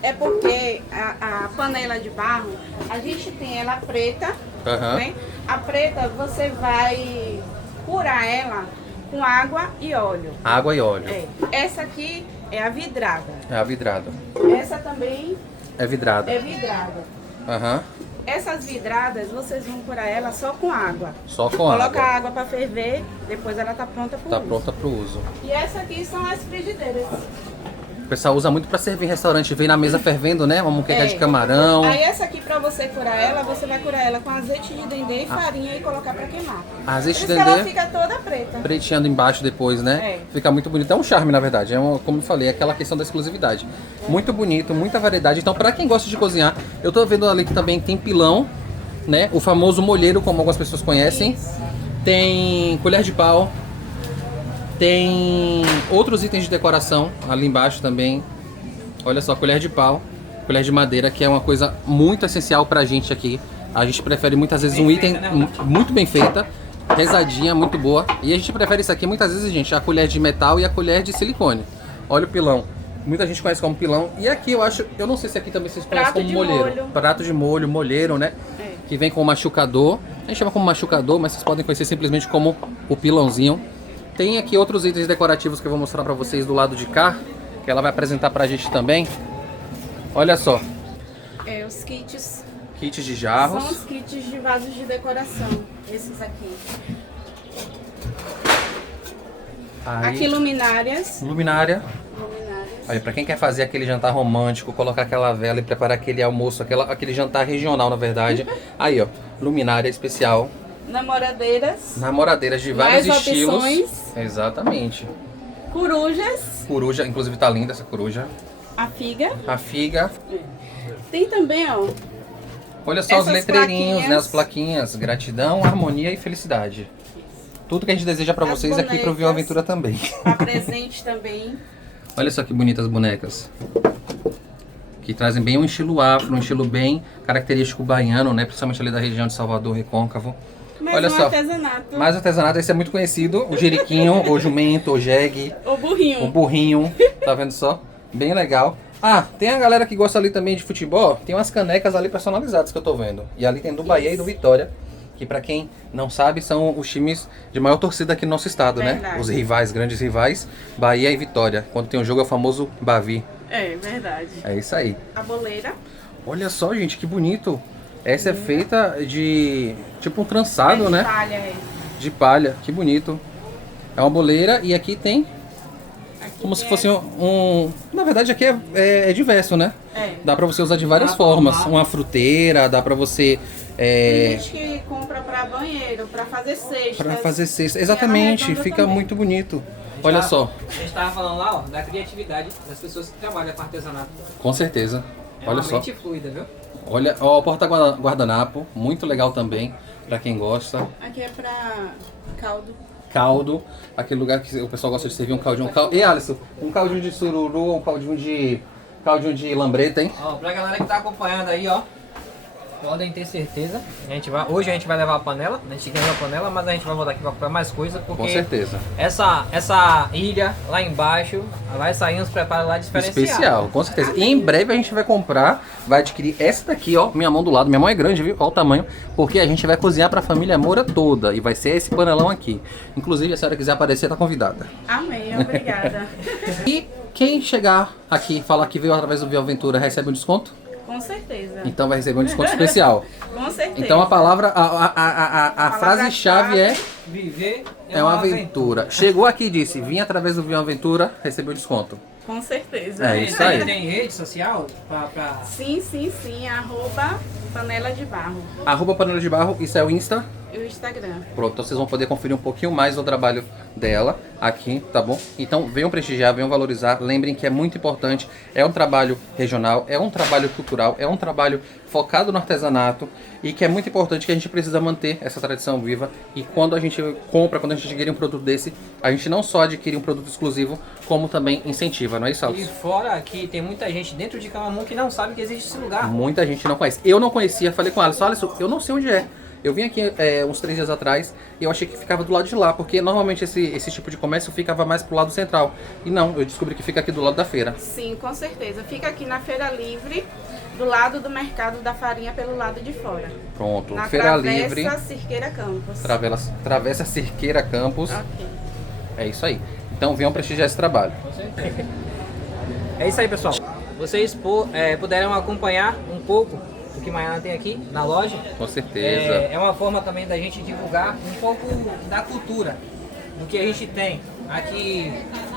É porque a panela de barro, a gente tem ela preta, Aham. né? A preta você vai curar ela com água e óleo. Água e óleo. Essa aqui é a vidrada. É a vidrada. Essa também É vidrada. é vidrada. Aham. Essas vidradas, vocês vão curar ela só com água. Só com Coloca água. a água para ferver, depois ela tá pronta para Tá uso. pronta pro uso. E essa aqui são as frigideiras. O pessoal usa muito pra servir em restaurante, vem na mesa fervendo, né? Uma muqueca de camarão. Aí essa aqui pra você curar ela, você vai curar ela com azeite de dendê e farinha e colocar pra queimar. Azeite Por de isso que ela dendê, fica toda preta. preteando embaixo depois, né? Fica muito bonito. É um charme, na verdade. Como eu falei, é aquela questão da exclusividade. Muito bonito, muita variedade. Então, pra quem gosta de cozinhar, eu tô vendo ali que também tem pilão, né? O famoso molheiro, como algumas pessoas conhecem. Isso. Tem colher de pau. Tem outros itens de decoração ali embaixo também. Olha só, colher de pau. Colher de madeira, que é uma coisa muito essencial pra gente aqui. A gente prefere muitas vezes um item muito bem feita, pesadinha, muito boa. E a gente prefere isso aqui muitas vezes, gente, a colher de metal e a colher de silicone. Olha o pilão. Muita gente conhece como pilão. E aqui eu não sei se aqui também vocês conhecem como molheiro. Prato de molho, molheiro, né? Que vem com o machucador. A gente chama como machucador, mas vocês podem conhecer simplesmente como o pilãozinho. Tem aqui outros itens decorativos que eu vou mostrar pra vocês do lado de cá, que ela vai apresentar pra gente também. Olha só. Os kits. Kits de jarros. São os kits de vasos de decoração. Esses aqui. Aí, Aqui luminárias. luminária. Aí, pra quem quer fazer aquele jantar romântico, colocar aquela vela e preparar aquele almoço, aquele jantar regional, na verdade. Aí, ó, luminária especial. Namoradeiras. Namoradeiras de vários Mais estilos. opções. Exatamente. Corujas. Coruja, inclusive tá linda essa coruja. A figa. A figa. Tem também, ó. Olha só os Essas letreirinhos, plaquinhas. né? As plaquinhas. Gratidão, harmonia e felicidade. Tudo que a gente deseja pra As vocês aqui pro Viu bonecas. Aventura também. Pra presente também. Olha só que bonitas bonecas. Que trazem bem um estilo afro, um estilo bem característico baiano, né? Principalmente ali da região de Salvador, Recôncavo. Mais Olha um só. artesanato. Mais artesanato, esse é muito conhecido. O jeriquinho, o jumento, o jegue, O burrinho. o burrinho. Tá vendo só? Bem legal. Ah, tem a galera que gosta ali também de futebol. Tem umas canecas ali personalizadas que eu tô vendo. E ali tem do Bahia e do Vitória. Que pra quem não sabe, são os times de maior torcida aqui no nosso estado, né? Verdade. Os rivais, grandes rivais, Bahia e Vitória. Quando tem um jogo é o famoso Bavi. É, verdade. É isso aí. A boleira. Olha só, gente, que bonito. Essa é feita de tipo um trançado, de né? palha, é. De palha, que bonito. É uma boleira e aqui tem Aqui como se tem fosse Na verdade aqui é diverso, né? É. Dá pra você usar de várias formas. Uma fruteira, dá pra você... Tem gente que compra pra banheiro, pra fazer cestas. Pra fazer cesta. E ela Exatamente, arredonda fica também. muito bonito. Olha só, A gente tava falando lá, ó, da criatividade das pessoas que trabalham com artesanato. com certeza. É Olha uma só. mente fluida, viu? Olha, ó, o porta-guardanapo, muito legal também, pra quem gosta. Aqui é pra caldo. Caldo, aquele lugar que o pessoal gosta de servir um caldinho. E Alisson, um caldinho de sururu, um caldinho de lambreta, hein? Ó, pra galera que tá acompanhando aí, ó, podem ter certeza. Hoje a gente vai levar a panela, a gente ganhou a panela, mas a gente vai voltar aqui pra comprar mais coisa, porque Com certeza. essa ilha lá embaixo vai sair uns preparos lá diferenciados. Especial, com certeza. E em breve a gente vai comprar, vai adquirir essa daqui, ó, minha mão do lado. Minha mão é grande, viu? Olha o tamanho. Porque a gente vai cozinhar pra família Moura toda. E vai ser esse panelão aqui. Inclusive, se a senhora quiser aparecer, tá convidada. Amém, obrigada. E quem chegar aqui e falar que veio através do Viu Aventura recebe um desconto? Com certeza. Então vai receber um desconto especial. Com certeza. Então a palavra, a frase-chave é Viver é uma aventura. Chegou aqui e disse, vim através do Viu Aventura, recebeu desconto. Com certeza. É isso aí. Tem rede social pra... Sim, @ panela de barro. @panela de barro, isso é o Insta. E o Instagram. Pronto, então vocês vão poder conferir um pouquinho mais do trabalho dela aqui, tá bom? Então venham prestigiar, venham valorizar. Lembrem que é muito importante, é um trabalho regional, é um trabalho cultural, é um trabalho focado no artesanato e que é muito importante que a gente precisa manter essa tradição viva. E quando a gente compra, quando a gente adquire um produto desse, a gente não só adquire um produto exclusivo, como também incentiva, não é isso, E Alisson? fora que tem muita gente dentro de Camamu que não sabe que existe esse lugar. Muita gente não conhece. Eu não conhecia, falei com o Alisson, Alisson, eu não sei onde é. Eu vim aqui uns 3 dias atrás e eu achei que ficava do lado de lá, porque normalmente esse tipo de comércio ficava mais pro lado central. E não, eu descobri que fica aqui do lado da feira. Sim, com certeza. Fica aqui na Feira Livre, do lado do mercado da farinha, pelo lado de fora. Pronto, Na Feira Livre, Travessa Cirqueira Campos. Travessa Cirqueira Campos. Ok. É isso aí. Então venham prestigiar esse trabalho. É isso aí, pessoal. Vocês puderam acompanhar um pouco do que Maiana tem aqui na loja. Com certeza. É uma forma também da gente divulgar um pouco da cultura, do que a gente tem aqui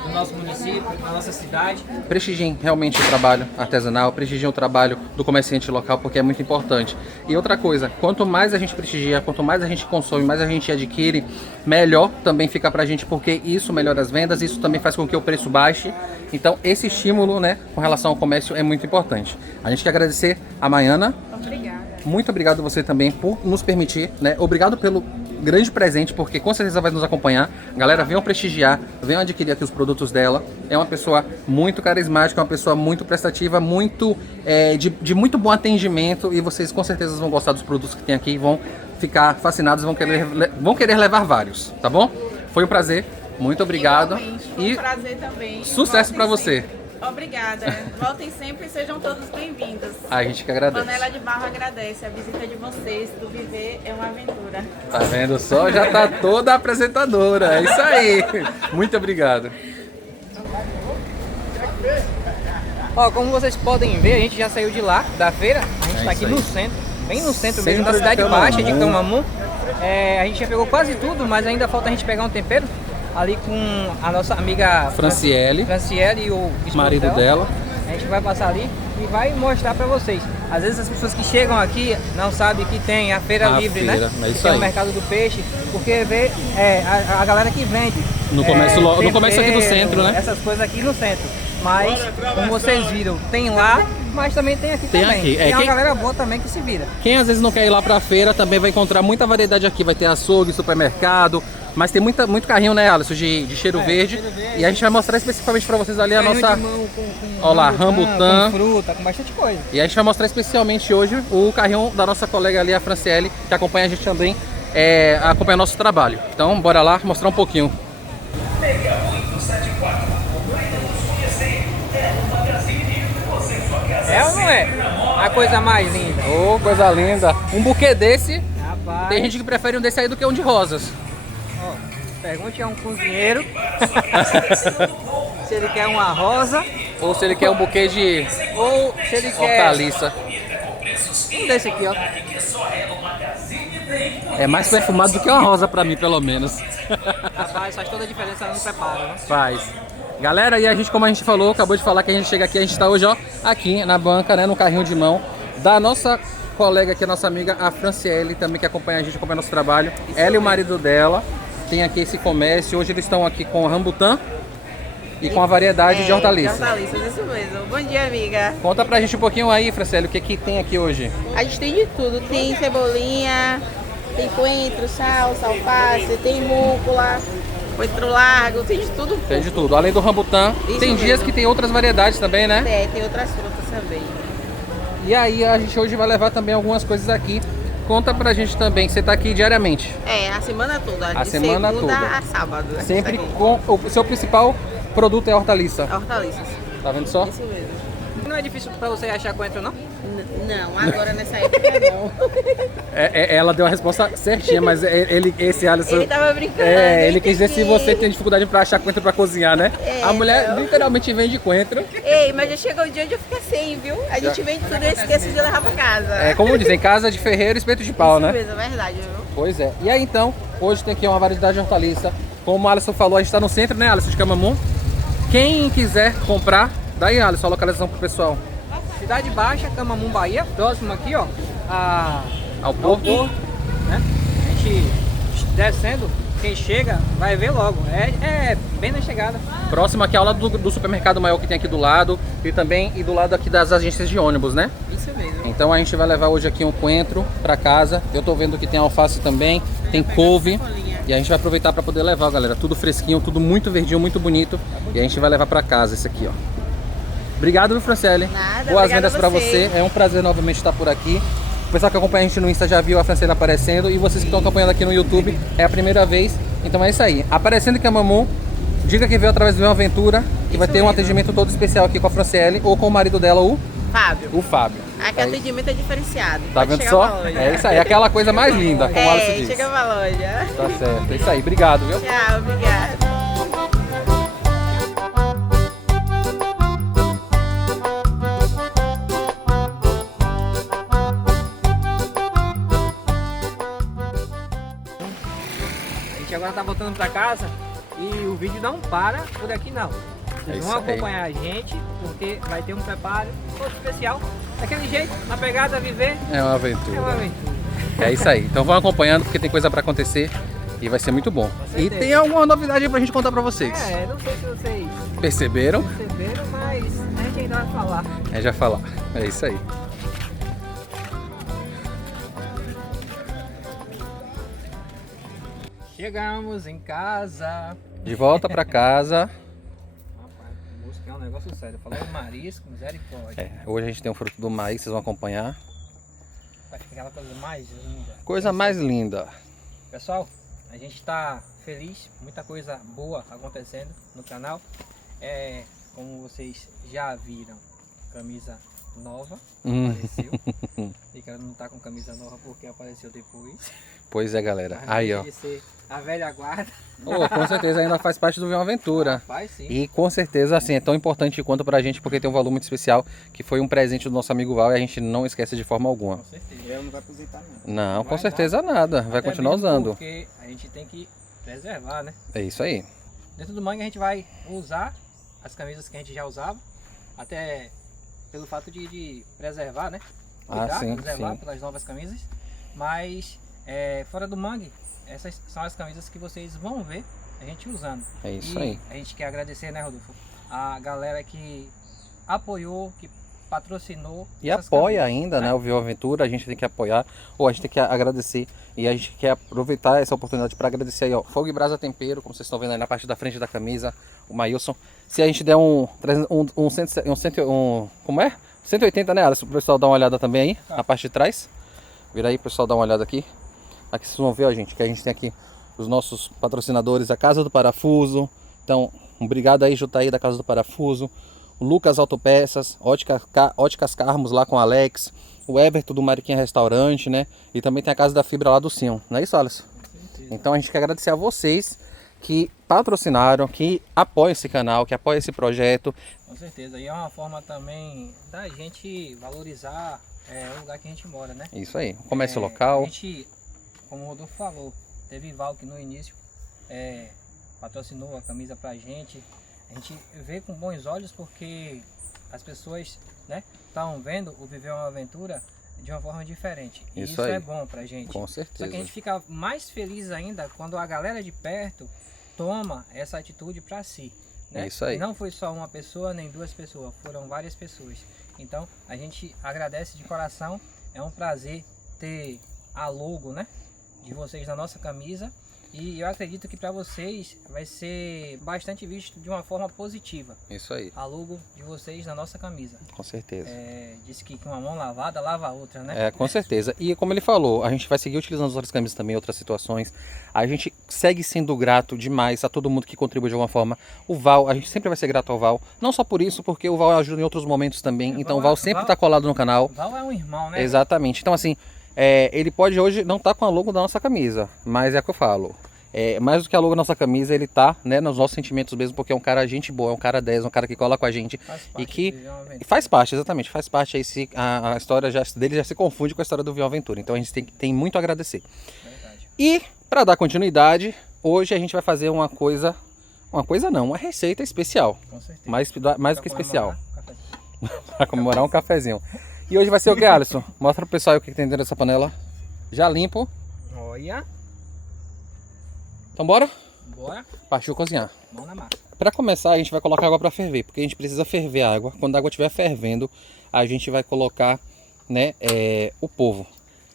no nosso município, na nossa cidade. Prestigiem realmente o trabalho artesanal, prestigiem o trabalho do comerciante local, porque é muito importante. E outra coisa, quanto mais a gente prestigia, quanto mais a gente consome, mais a gente adquire, melhor também fica pra gente, porque isso melhora as vendas, isso também faz com que o preço baixe. Então esse estímulo, né, com relação ao comércio é muito importante. A gente quer agradecer a Maiana. Obrigada. Muito obrigado você também por nos permitir, né? Obrigado pelo grande presente, porque com certeza vai nos acompanhar. Galera, venham prestigiar, venham adquirir aqui os produtos dela. É uma pessoa muito carismática, uma pessoa muito prestativa, muito de muito bom atendimento, e vocês com certeza vão gostar dos produtos que tem aqui, vão ficar fascinados, vão querer levar vários, tá bom? Foi um prazer, muito obrigado. Igualmente, foi um prazer também. Sucesso Voltem pra você. sempre. Obrigada. Voltem sempre e sejam todos bem-vindos. A gente que agradece. Panela de Barro agradece. A visita de vocês do Viver é uma aventura. Tá vendo só? Já tá toda apresentadora. É isso aí. Muito obrigado. Ó, como vocês podem ver, a gente já saiu de lá, da feira. A gente tá aqui no centro, bem no centro mesmo da cidade baixa de Camamu. A gente já pegou quase tudo, mas ainda falta a gente pegar um tempero ali com a nossa amiga Franciele e o marido dela. A gente vai passar ali e vai mostrar pra vocês. Às vezes as pessoas que chegam aqui não sabem que tem a feira livre, né? É isso que é aí. o mercado do peixe, porque vê a galera que vende. No comércio aqui do centro, né? Essas coisas aqui no centro. Mas, como vocês viram, tem lá, mas também tem aqui também. Aqui. Tem uma galera boa também que se vira. Quem às vezes não quer ir lá pra feira também vai encontrar muita variedade aqui. Vai ter açougue, supermercado, mas tem muito carrinho, né, Alisson, de cheiro verde. E a gente vai mostrar especificamente pra vocês ali a nossa... Olha lá, rambutan. Com fruta, com bastante coisa. E a gente vai mostrar especialmente hoje o carrinho da nossa colega ali, a Franciele, que acompanha a gente também, acompanha nosso trabalho. Então, bora lá mostrar um pouquinho. É ou não é? A coisa mais linda. Ô, coisa linda. Um buquê desse, Rapaz. tem gente que prefere um desse aí do que um de rosas. Ó, pergunte a um cozinheiro se ele quer uma rosa Ou se ele quer um buquê de ou se ele quer hortaliça. um desse aqui, ó. É mais perfumado do que uma rosa pra mim, pelo menos. Rapaz, faz toda a diferença no preparo, né? Faz. Galera, e a gente, como a gente falou, acabou de falar que a gente chega aqui, a gente tá hoje, ó, aqui na banca, né, no carrinho de mão da nossa colega aqui, a nossa amiga, a Franciele, também que acompanha a gente, acompanha nosso trabalho. Ela e o marido dela tem aqui esse comércio. Hoje eles estão aqui com rambutan e com a variedade de hortaliças. De hortaliças, isso mesmo. Bom dia, amiga. Conta pra gente um pouquinho aí, Franciele, o que que tem aqui hoje? A gente tem de tudo. Tem cebolinha, tem coentro, salsa, alface, tem rúcula, coentro largo, tem de tudo. Tem de tudo. Além do rambutan, Isso tem dias mesmo. que tem outras variedades também, né? Tem outras frutas também. E aí a gente hoje vai levar também algumas coisas aqui. Conta pra gente também, você tá aqui diariamente. A semana toda, A de semana segunda toda. a sábado. Sempre Isso aqui. com o seu principal produto é hortaliça. Hortaliças, Tá vendo só? isso mesmo. Não é difícil pra você achar coentro, não? Não, agora nessa época não. Ela deu a resposta certinha, mas esse Alisson... Ele tava brincando. ele quis dizer se você tem dificuldade pra achar coentro pra cozinhar, né? A mulher literalmente vende coentro. Ei, mas já chegou o dia onde eu fiquei sem, viu? A gente vende tudo e esquece de levar pra casa. É como dizem, casa de ferreiro, espeto de pau, Isso né? mesmo, é verdade, viu? Pois é. E aí então, hoje tem aqui uma variedade de hortaliça. Como o Alisson falou, a gente tá no centro, né, Alisson, de Camamu. Quem quiser comprar, daí, Alisson, a localização pro pessoal. Cidade Baixa, Camamu, Bahia, próximo aqui, ó, Ao Porto. né? A gente descendo, quem chega vai ver logo. É bem na chegada. Próximo aqui ao lado do supermercado maior que tem aqui do lado. E também do lado aqui das agências de ônibus, né? Isso mesmo. Então a gente vai levar hoje aqui um coentro pra casa. Eu tô vendo que tem alface também, tem couve. E a gente vai aproveitar pra poder levar, galera. Tudo fresquinho, tudo muito verdinho, muito bonito. E a gente vai levar pra casa esse aqui, ó. Obrigado, viu, Franciele? Nada, Boas obrigada vendas a pra você. você. É um prazer novamente estar por aqui. O pessoal que acompanha a gente no Insta já viu a Franciele aparecendo. E vocês que estão acompanhando aqui no YouTube, é a primeira vez. Então é isso aí. Aparecendo em Camamu, diga que veio através de uma aventura. Que vai ter um atendimento todo especial aqui com a Franciele. Ou com o marido dela, Fábio. o Fábio. Aqui o atendimento é diferenciado. Tá Pode vendo chegar só? pra loja. É isso aí, aquela coisa mais linda, como o Alisson disse. chega pra loja. Tá certo, é isso aí. Obrigado, viu? Tchau, obrigada. A gente agora tá voltando pra casa e o vídeo não para por aqui não. Vocês isso vão aí. acompanhar a gente, porque vai ter um preparo todo especial. Daquele jeito, na pegada viver, É uma é uma aventura. aventura. É isso aí. Então vão acompanhando porque tem coisa pra acontecer e vai ser muito bom. E certeza. tem alguma novidade aí pra gente contar pra vocês. Não sei se vocês Perceberam? perceberam, mas a gente ainda vai falar. É já falar. É isso aí. Chegamos em casa. De volta pra casa. Rapaz, buscar um negócio sério. Falou em marisco, misericórdia. Hoje a gente tem um fruto do maíz, vocês vão acompanhar. Vai ficar aquela coisa mais linda. Coisa mais linda. Pessoal, a gente está feliz, muita coisa boa acontecendo no canal. Como vocês já viram, camisa nova apareceu. E que ela não tá com camisa nova porque apareceu depois. Pois é, galera. Mas Aí, deixa ó. de ser a velha guarda. Oh, com certeza ainda faz parte do Viu Aventura. Faz sim. E com certeza, assim, é tão importante quanto pra gente, porque tem um valor muito especial, que foi um presente do nosso amigo Val e a gente não esquece de forma alguma. Com certeza. Eu não vai aposentar não. Não, Vai com certeza nada. Vai Até continuar mesmo usando. Porque a gente tem que preservar, né? É isso aí. Dentro do mangue a gente vai usar as camisas que a gente já usava, até pelo fato de preservar, né? Cuidar, sim, preservar sim. pelas novas camisas. Mas fora do mangue, essas são as camisas que vocês vão ver a gente usando. É isso E aí. a gente quer agradecer, né, Rodolfo? A galera que apoiou, que patrocinou. E essas apoia camisas, ainda, né, o Viu Aventura, a gente tem que apoiar, ou a gente tem que agradecer, e a gente quer aproveitar essa oportunidade para agradecer aí, ó, Fogo e Brasa Tempero, como vocês estão vendo aí na parte da frente da camisa, o Maílson. Se a gente der como é? 180, né, Alisson, pro pessoal dar uma olhada também aí, na parte de trás. Vira aí, pessoal, dar uma olhada aqui. Aqui vocês vão ver, ó, gente, que a gente tem aqui os nossos patrocinadores, a Casa do Parafuso. Então, obrigado aí, Jutaí, da Casa do Parafuso. O Lucas Autopeças, Óticas Carmos lá com o Alex, o Everton do Mariquinha Restaurante, né? E também tem a Casa da Fibra lá do Sion, não é isso, Alisson? Então a gente quer agradecer a vocês que patrocinaram, que apoiam esse canal, que apoiam esse projeto. Com certeza, e é uma forma também da gente valorizar o lugar que a gente mora, né? Isso aí, comércio local. A gente, como o Rodolfo falou, teve Val que no início patrocinou a camisa pra gente. A gente vê com bons olhos porque as pessoas, né, estão vendo o Viver uma Aventura de uma forma diferente. E isso aí. é bom pra gente. Com certeza. Só que a gente fica mais feliz ainda quando a galera de perto toma essa atitude pra si. Né? Isso aí. Não foi só uma pessoa nem duas pessoas, foram várias pessoas. Então a gente agradece de coração. É um prazer ter a logo, né, de vocês na nossa camisa. E eu acredito que para vocês vai ser bastante visto de uma forma positiva. Isso aí, A logo de vocês na nossa camisa. com certeza. Disse que com uma mão lavada, lava a outra, né? Com certeza. E como ele falou, a gente vai seguir utilizando as outras camisas também em outras situações. A gente segue sendo grato demais a todo mundo que contribui de alguma forma. O Val, a gente sempre vai ser grato ao Val. Não só por isso, porque o Val ajuda em outros momentos também. Então o Val sempre está colado no canal. Val é um irmão, né? Exatamente. Então assim, ele pode hoje não estar com a logo da nossa camisa, mas é o que eu falo. Mais do que a logo da nossa camisa, ele tá, né, nos nossos sentimentos mesmo, porque é um cara gente boa, é um cara 10, um cara que cola com a gente. Faz E parte que do Viver uma Aventura. faz parte, exatamente, faz parte aí, a história dele já se confunde com a história do Viu Aventura. Então a gente tem muito a agradecer. Verdade. E para dar continuidade, hoje a gente vai fazer uma receita especial. Com certeza. Mais do que Pra especial. comemorar, café. Para comemorar um cafezinho. E hoje vai ser o que, Alisson? Mostra pro pessoal aí o que tem dentro dessa panela. Já limpo. Olha, Então bora? bora, Partiu cozinhar. mão na massa. Para começar, a gente vai colocar água para ferver, porque a gente precisa ferver a água. Quando a água estiver fervendo, a gente vai colocar, né, o polvo.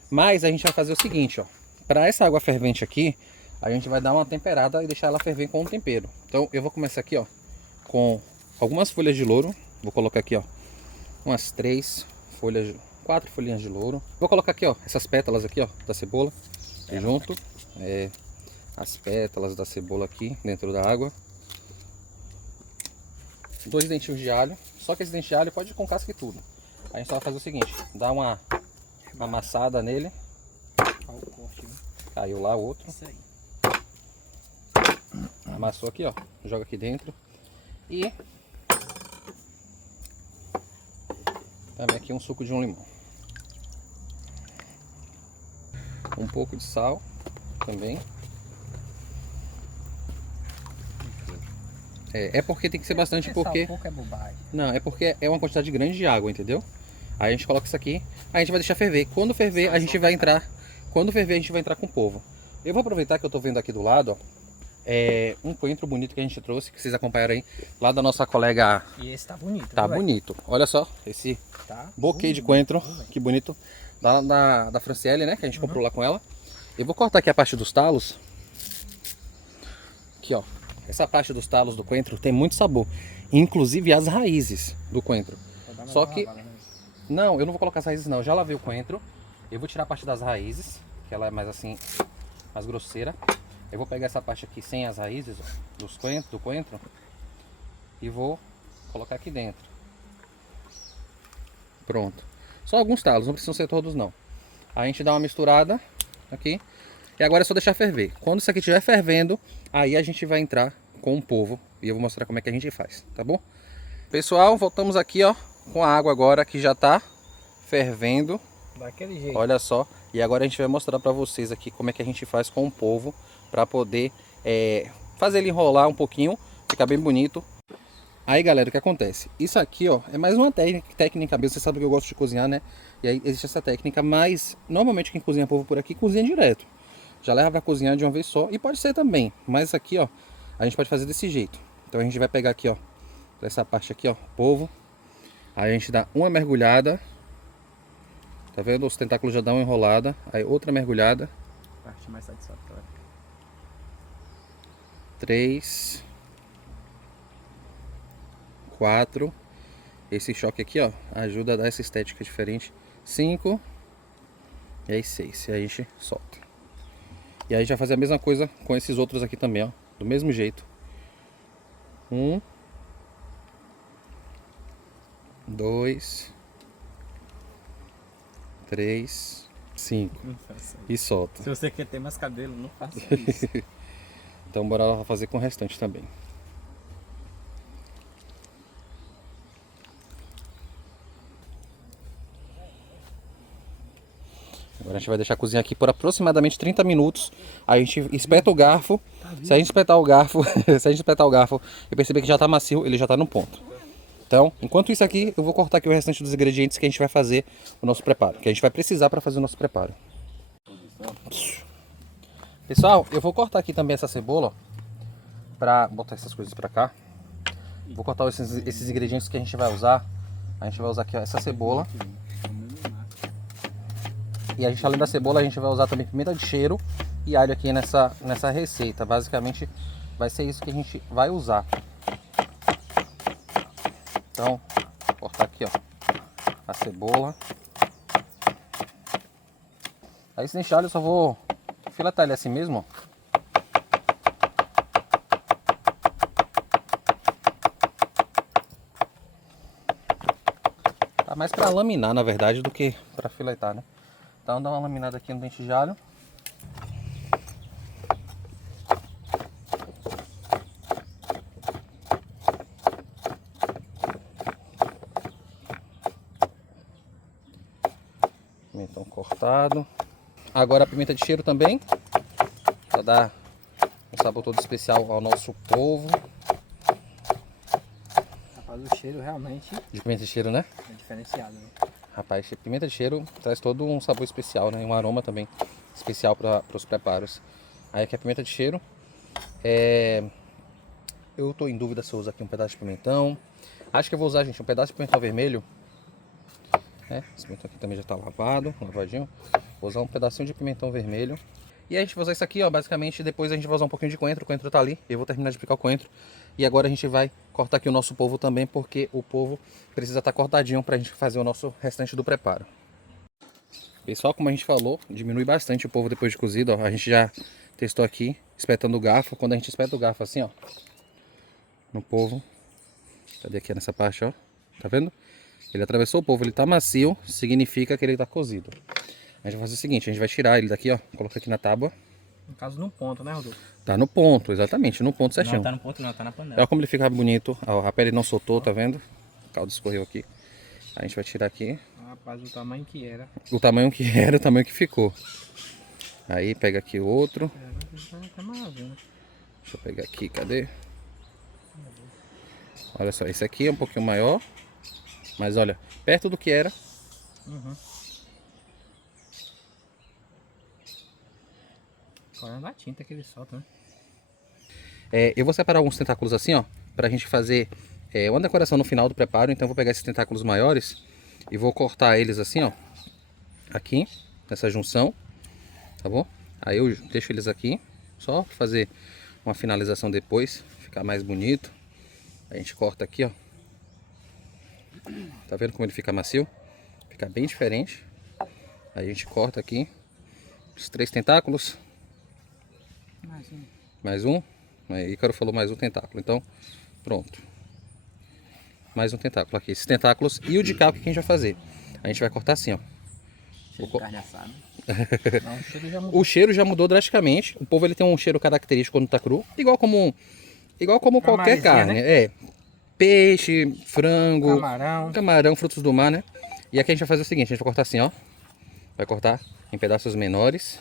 Mas a gente vai fazer o seguinte, ó. Para essa água fervente aqui, a gente vai dar uma temperada e deixar ela ferver com um tempero. Então eu vou começar aqui, ó, com algumas folhas de louro. Vou colocar aqui, ó, umas 4 folhinhas de louro. Vou colocar aqui, ó, essas pétalas aqui, ó, da cebola junto. As pétalas da cebola aqui dentro da água. 2 dentinhos de alho. Só que esse dente de alho pode ir com casca e tudo. A gente só vai fazer o seguinte: dá uma amassada nele. Olha o corte, viu? Caiu lá o outro. Isso aí. Amassou aqui, ó. Joga aqui dentro. E também aqui um suco de um limão. Um pouco de sal também. É porque tem que ser bastante, porque... pouco é bobagem. Não, é porque é uma quantidade grande de água, entendeu? Aí a gente coloca isso aqui, aí a gente vai deixar ferver. Quando ferver, a gente vai entrar... Quando ferver, a gente vai entrar com o polvo. Eu vou aproveitar que eu tô vendo aqui do lado, ó, um coentro bonito que a gente trouxe, que vocês acompanharam aí, lá da nossa colega. E esse tá bonito. Tá viu, velho? bonito. Olha só, esse Tá. buquê de coentro, que bonito. Da Franciele, né, que a gente comprou lá com ela. Eu vou cortar aqui a parte dos talos. Aqui, ó. Essa parte dos talos do coentro tem muito sabor. Inclusive as raízes do coentro. Só que... Não, eu não vou colocar as raízes não. Eu já lavei o coentro. Eu vou tirar a parte das raízes, que ela é mais assim, mais grosseira. Eu vou pegar essa parte aqui sem as raízes, ó, do coentro. E vou colocar aqui dentro. Pronto. Só alguns talos, não precisam ser todos não. Aí a gente dá uma misturada aqui. E agora é só deixar ferver. Quando isso aqui estiver fervendo, aí a gente vai entrar com o polvo. E eu vou mostrar como é que a gente faz, tá bom? Pessoal, voltamos aqui, ó, com a água agora que já tá fervendo. Daquele jeito. Olha só. E agora a gente vai mostrar pra vocês aqui como é que a gente faz com o polvo. Pra poder fazer ele enrolar um pouquinho, ficar bem bonito. Aí galera, o que acontece? Isso aqui, ó, é mais uma técnica mesmo. Você sabe que eu gosto de cozinhar, né? E aí existe essa técnica, mas normalmente quem cozinha polvo por aqui cozinha direto. Já leva pra cozinhar de uma vez só. E pode ser também, mas aqui, ó, a gente pode fazer desse jeito. Então a gente vai pegar aqui, ó, essa parte aqui, ó, polvo. Aí a gente dá uma mergulhada. Tá vendo? Os tentáculos já dão uma enrolada. Aí outra mergulhada. Parte mais satisfatória. 3, 4. Esse choque aqui, ó, ajuda a dar essa estética diferente. 5. E aí 6. E aí a gente solta. E aí a gente vai fazer a mesma coisa com esses outros aqui também, ó. Do mesmo jeito. 1, 2, 3, 5. E solta. Se você quer ter mais cabelo, não faça isso. Então bora lá fazer com o restante também. Agora a gente vai deixar cozinhar aqui por aproximadamente 30 minutos. Aí a gente espeta o garfo. Se a gente espetar o garfo, e perceber que já tá macio, ele já tá no ponto. Então, enquanto isso aqui, eu vou cortar aqui o restante dos ingredientes que a gente vai fazer o nosso preparo, que a gente vai precisar para fazer o nosso preparo. Pessoal, eu vou cortar aqui também essa cebola, ó, para botar essas coisas para cá. Vou cortar esses ingredientes que a gente vai usar. A gente vai usar aqui, ó, essa cebola. E a gente, além da cebola, a gente vai usar também pimenta de cheiro e alho aqui nessa receita. Basicamente, vai ser isso que a gente vai usar. Então, vou cortar aqui, ó, a cebola. Aí esse dente de alho eu só vou filetar ele assim mesmo, ó. Tá mais pra laminar, na verdade, do que pra filetar, né? Então dá uma laminada aqui no dente de alho. Pimentão cortado. Agora a pimenta de cheiro também, para dar um sabor todo especial ao nosso polvo. Rapaz, o cheiro realmente De pimenta de cheiro, né? é diferenciado, né? Rapaz, pimenta de cheiro traz todo um sabor especial, né? Um aroma também especial para os preparos. Aí aqui a pimenta de cheiro. Eu tô em dúvida se eu uso aqui um pedaço de pimentão. Acho que eu vou usar, gente, um pedaço de pimentão vermelho. Esse pimentão aqui também já tá lavadinho. Vou usar um pedacinho de pimentão vermelho. E a gente vai usar isso aqui, ó, basicamente. Depois a gente vai usar um pouquinho de coentro. O coentro tá ali. Eu vou terminar de picar o coentro. E agora a gente vai cortar aqui o nosso polvo também, porque o polvo precisa estar cortadinho pra gente fazer o nosso restante do preparo. Pessoal, como a gente falou, diminui bastante o polvo depois de cozido, ó. A gente já testou aqui, espetando o garfo. Quando a gente espeta o garfo assim, ó, no polvo. Cadê aqui nessa parte, ó? Tá vendo? Ele atravessou o polvo, ele tá macio, significa que ele tá cozido. A gente vai fazer o seguinte, a gente vai tirar ele daqui, ó, colocar aqui na tábua. No caso, no ponto, né, Rodolfo? Tá no ponto, exatamente, no ponto certinho. Não, tá no ponto não, tá na panela. Olha como ele fica bonito, ó, a pele não soltou, tá vendo? O caldo escorreu aqui. A gente vai tirar aqui. Rapaz, o tamanho que era. O tamanho que era, o tamanho que ficou. Aí pega aqui o outro. Tá maravilha. Deixa eu pegar aqui, cadê? Olha só, esse aqui é um pouquinho maior. Mas olha, perto do que era. Agora na tinta que ele solta, né? Eu vou separar alguns tentáculos assim, ó, pra gente fazer uma decoração no final do preparo. Então eu vou pegar esses tentáculos maiores e vou cortar eles assim, ó, aqui, nessa junção, tá bom? Aí eu deixo eles aqui, só pra fazer uma finalização depois, ficar mais bonito. A gente corta aqui, ó. Tá vendo como ele fica macio? Fica bem diferente. Aí a gente corta aqui os 3 tentáculos. Mais um. Aí Ícaro falou mais um tentáculo. Então, pronto. Mais um tentáculo aqui. Esses tentáculos e o de cá, o que a gente vai fazer? A gente vai cortar assim, ó. Carne assada. Não, o cheiro já mudou drasticamente. O polvo ele tem um cheiro característico quando tá cru. Igual como qualquer carne. Né? É. Peixe, frango, Camarão, frutos do mar, né? E aqui a gente vai fazer o seguinte, a gente vai cortar assim, ó. Vai cortar em pedaços menores.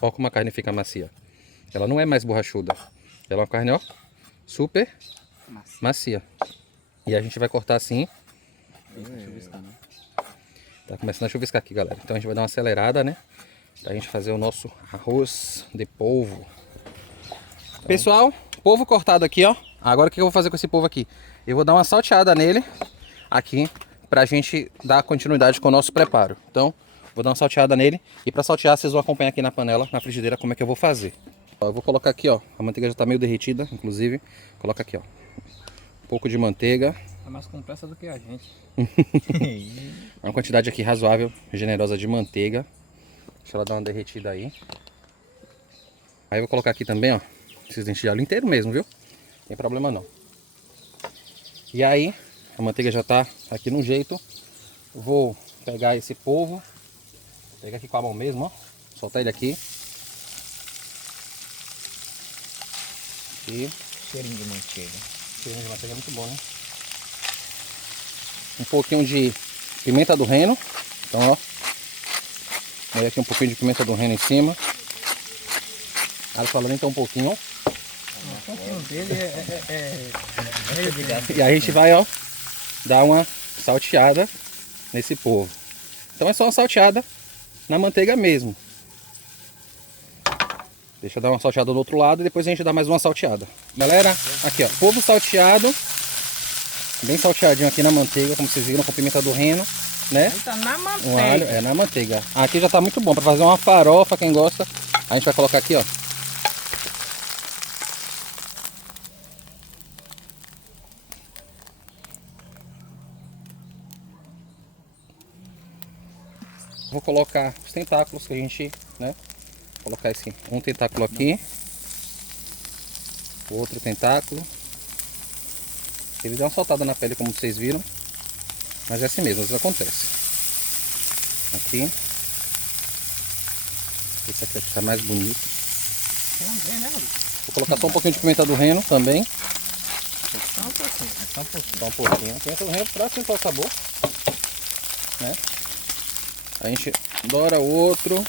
Ó como a carne fica macia. Ela não é mais borrachuda. Ela é uma carne, ó, super macia. E a gente vai cortar assim. Tá começando a chuviscar aqui, galera. Então a gente vai dar uma acelerada, né? Pra gente fazer o nosso arroz de polvo. Então... Pessoal, polvo cortado aqui, ó. Agora o que eu vou fazer com esse polvo aqui? Eu vou dar uma salteada nele aqui pra gente dar continuidade com o nosso preparo. Então, vou dar uma salteada nele e pra saltear vocês vão acompanhar aqui na panela, na frigideira, como é que eu vou fazer. Ó, eu vou colocar aqui, ó, a manteiga já tá meio derretida, inclusive. Coloca aqui, ó, um pouco de manteiga. É mais complexa do que a gente. Uma quantidade aqui razoável, generosa de manteiga. Deixa ela dar uma derretida aí. Aí eu vou colocar aqui também, ó, esses dentes de alho inteiro mesmo, viu? Não tem problema não. E aí, a manteiga já tá aqui no jeito. Vou pegar esse polvo. Pegar aqui com a mão mesmo, ó. Soltar ele aqui. E... Cheirinho de manteiga. Cheirinho de manteiga é muito bom, né? Um pouquinho de pimenta do reino. Então, ó. Aí aqui um pouquinho de pimenta do reino em cima. Alho falando então um pouquinho, ó. O pouquinho dele E aí a gente vai, ó, dar uma salteada nesse polvo. Então é só uma salteada na manteiga mesmo. Deixa eu dar uma salteada do outro lado e depois a gente dá mais uma salteada. Galera, aqui ó, polvo salteado. Bem salteadinho aqui na manteiga, como vocês viram, com pimenta do reino, né? tá na manteiga. Um alho, na manteiga. Aqui já tá muito bom para fazer uma farofa, quem gosta. A gente vai colocar aqui, ó. Vou colocar os tentáculos que a gente, né? Vou colocar esse um tentáculo aqui. O outro tentáculo. Ele deu uma soltada na pele, como vocês viram. Mas é assim mesmo, às vezes acontece. Aqui. Esse aqui tá mais bonito. Também, né? Vou colocar só um pouquinho de pimenta do reino também. Só um pouquinho, só um pouquinho. Só um pouquinho. A pimenta do reino pra sentir o sabor, né? A gente doura o outro.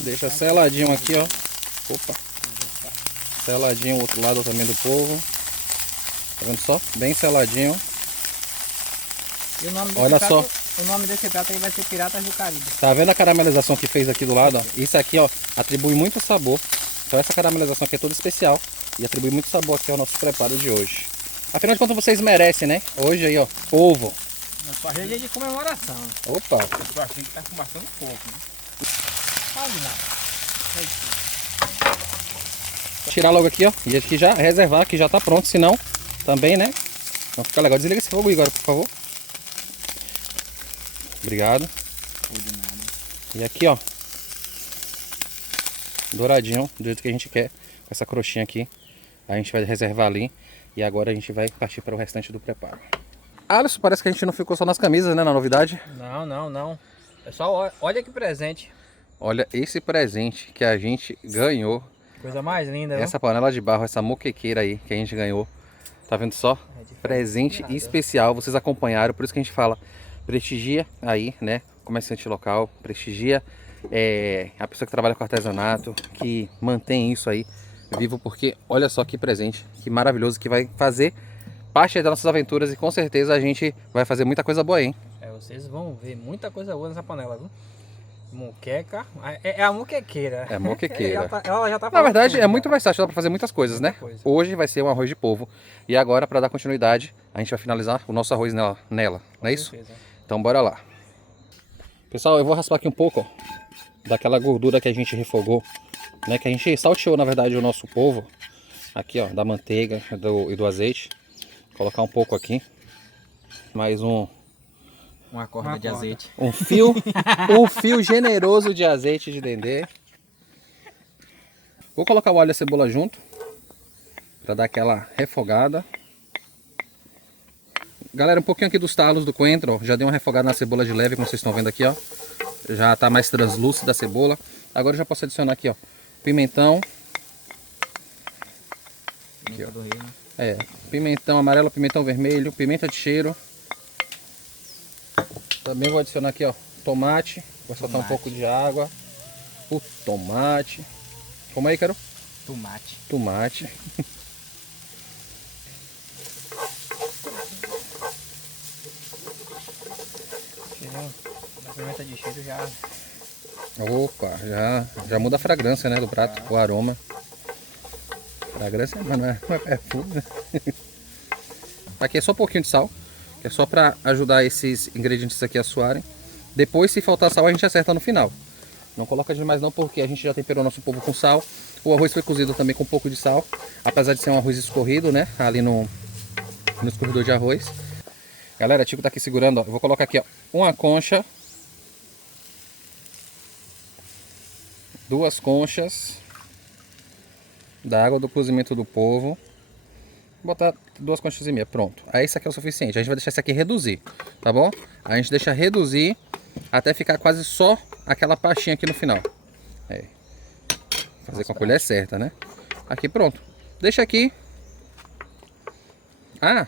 Deixa seladinho aqui, ó. Opa. Seladinho o outro lado também do polvo. Tá vendo só? Bem seladinho. E o nome desse Olha prato, só. O nome desse prato aí vai ser Piratas do Caribe. Tá vendo a caramelização que fez aqui do lado? Ó? Isso aqui, ó, atribui muito sabor. Então essa caramelização aqui é toda especial. E atribui muito sabor aqui ao nosso preparo de hoje. Afinal de contas vocês merecem, né? Hoje aí, ó, polvo. Nossa, hoje é dia de comemoração. Opa. Eu achei que tá fumaçando pouco, né? Quase nada. Tirar logo aqui, ó. E aqui já reservar, que já tá pronto. Senão, também, né? Não fica legal. Desliga esse fogo, Igor, por favor. Obrigado. E aqui, ó. Douradinho, do jeito que a gente quer. Com essa crostinha aqui. A gente vai reservar ali. E agora a gente vai partir para o restante do preparo. Alisson, parece que a gente não ficou só nas camisas, né? Na novidade. Não. Pessoal, olha que presente. Olha esse presente que a gente ganhou. Coisa mais linda, Essa panela de barro, essa moquequeira aí que a gente ganhou. Tá vendo só? Presente especial. Vocês acompanharam, por isso que a gente fala. Prestigia aí, né? Comerciante local. Prestigia a pessoa que trabalha com artesanato. Que mantém isso aí vivo. Porque olha só que presente. Que maravilhoso. Que vai fazer parte das nossas aventuras. E com certeza a gente vai fazer muita coisa boa aí, hein? Vocês vão ver muita coisa boa nessa panela, viu? Moqueca. É a moquequeira. É a moquequeira. Ela já tá Na verdade, tudo, é muito versátil, dá pra fazer muitas coisas, né? Hoje vai ser um arroz de polvo. E agora, para dar continuidade, a gente vai finalizar o nosso arroz nela, não é isso? certeza. Então, bora lá. Pessoal, eu vou raspar aqui um pouco, ó, daquela gordura que a gente refogou, né? Que a gente salteou, na verdade, o nosso polvo. aqui, ó, da manteiga e do azeite. Vou colocar um pouco aqui. Mais Uma corda de azeite. um fio generoso de azeite de dendê. Vou colocar o alho e a cebola junto, para dar aquela refogada. Galera, um pouquinho aqui dos talos do coentro, ó, já dei uma refogada na cebola de leve, como vocês estão vendo aqui, ó. Já tá mais translúcida a cebola. Agora eu já posso adicionar aqui, ó, pimentão. Aqui, ó. Do Rio, né? É, pimentão amarelo, pimentão vermelho, pimenta de cheiro. Também vou adicionar aqui, ó, tomate. Vou soltar um pouco de água. O tomate. Como aí, Carol? Tomate. Tomate. A pimenta de cheiro já... Opa, já muda a fragrância, né, do prato, o aroma. Fragrância, mas não é tudo, né? Aqui é só um pouquinho de sal, que é só para ajudar esses ingredientes aqui a suarem. Depois, se faltar sal, a gente acerta no final. Não coloca demais não, porque a gente já temperou nosso polvo com sal. O arroz foi cozido também com um pouco de sal, apesar de ser um arroz escorrido, né, ali no escorredor de arroz. Galera, o Tico tá aqui segurando, ó. Eu vou colocar aqui, ó, uma concha, 2 conchas da água do cozimento do polvo. Vou botar 2 conchas e meia, pronto. Aí isso aqui é o suficiente. A gente vai deixar isso aqui reduzir, tá bom? A gente deixa reduzir até ficar quase só aquela pastinha aqui no final. É. Fazer com a colher certa, né? Aqui, pronto. Deixa aqui. Ah,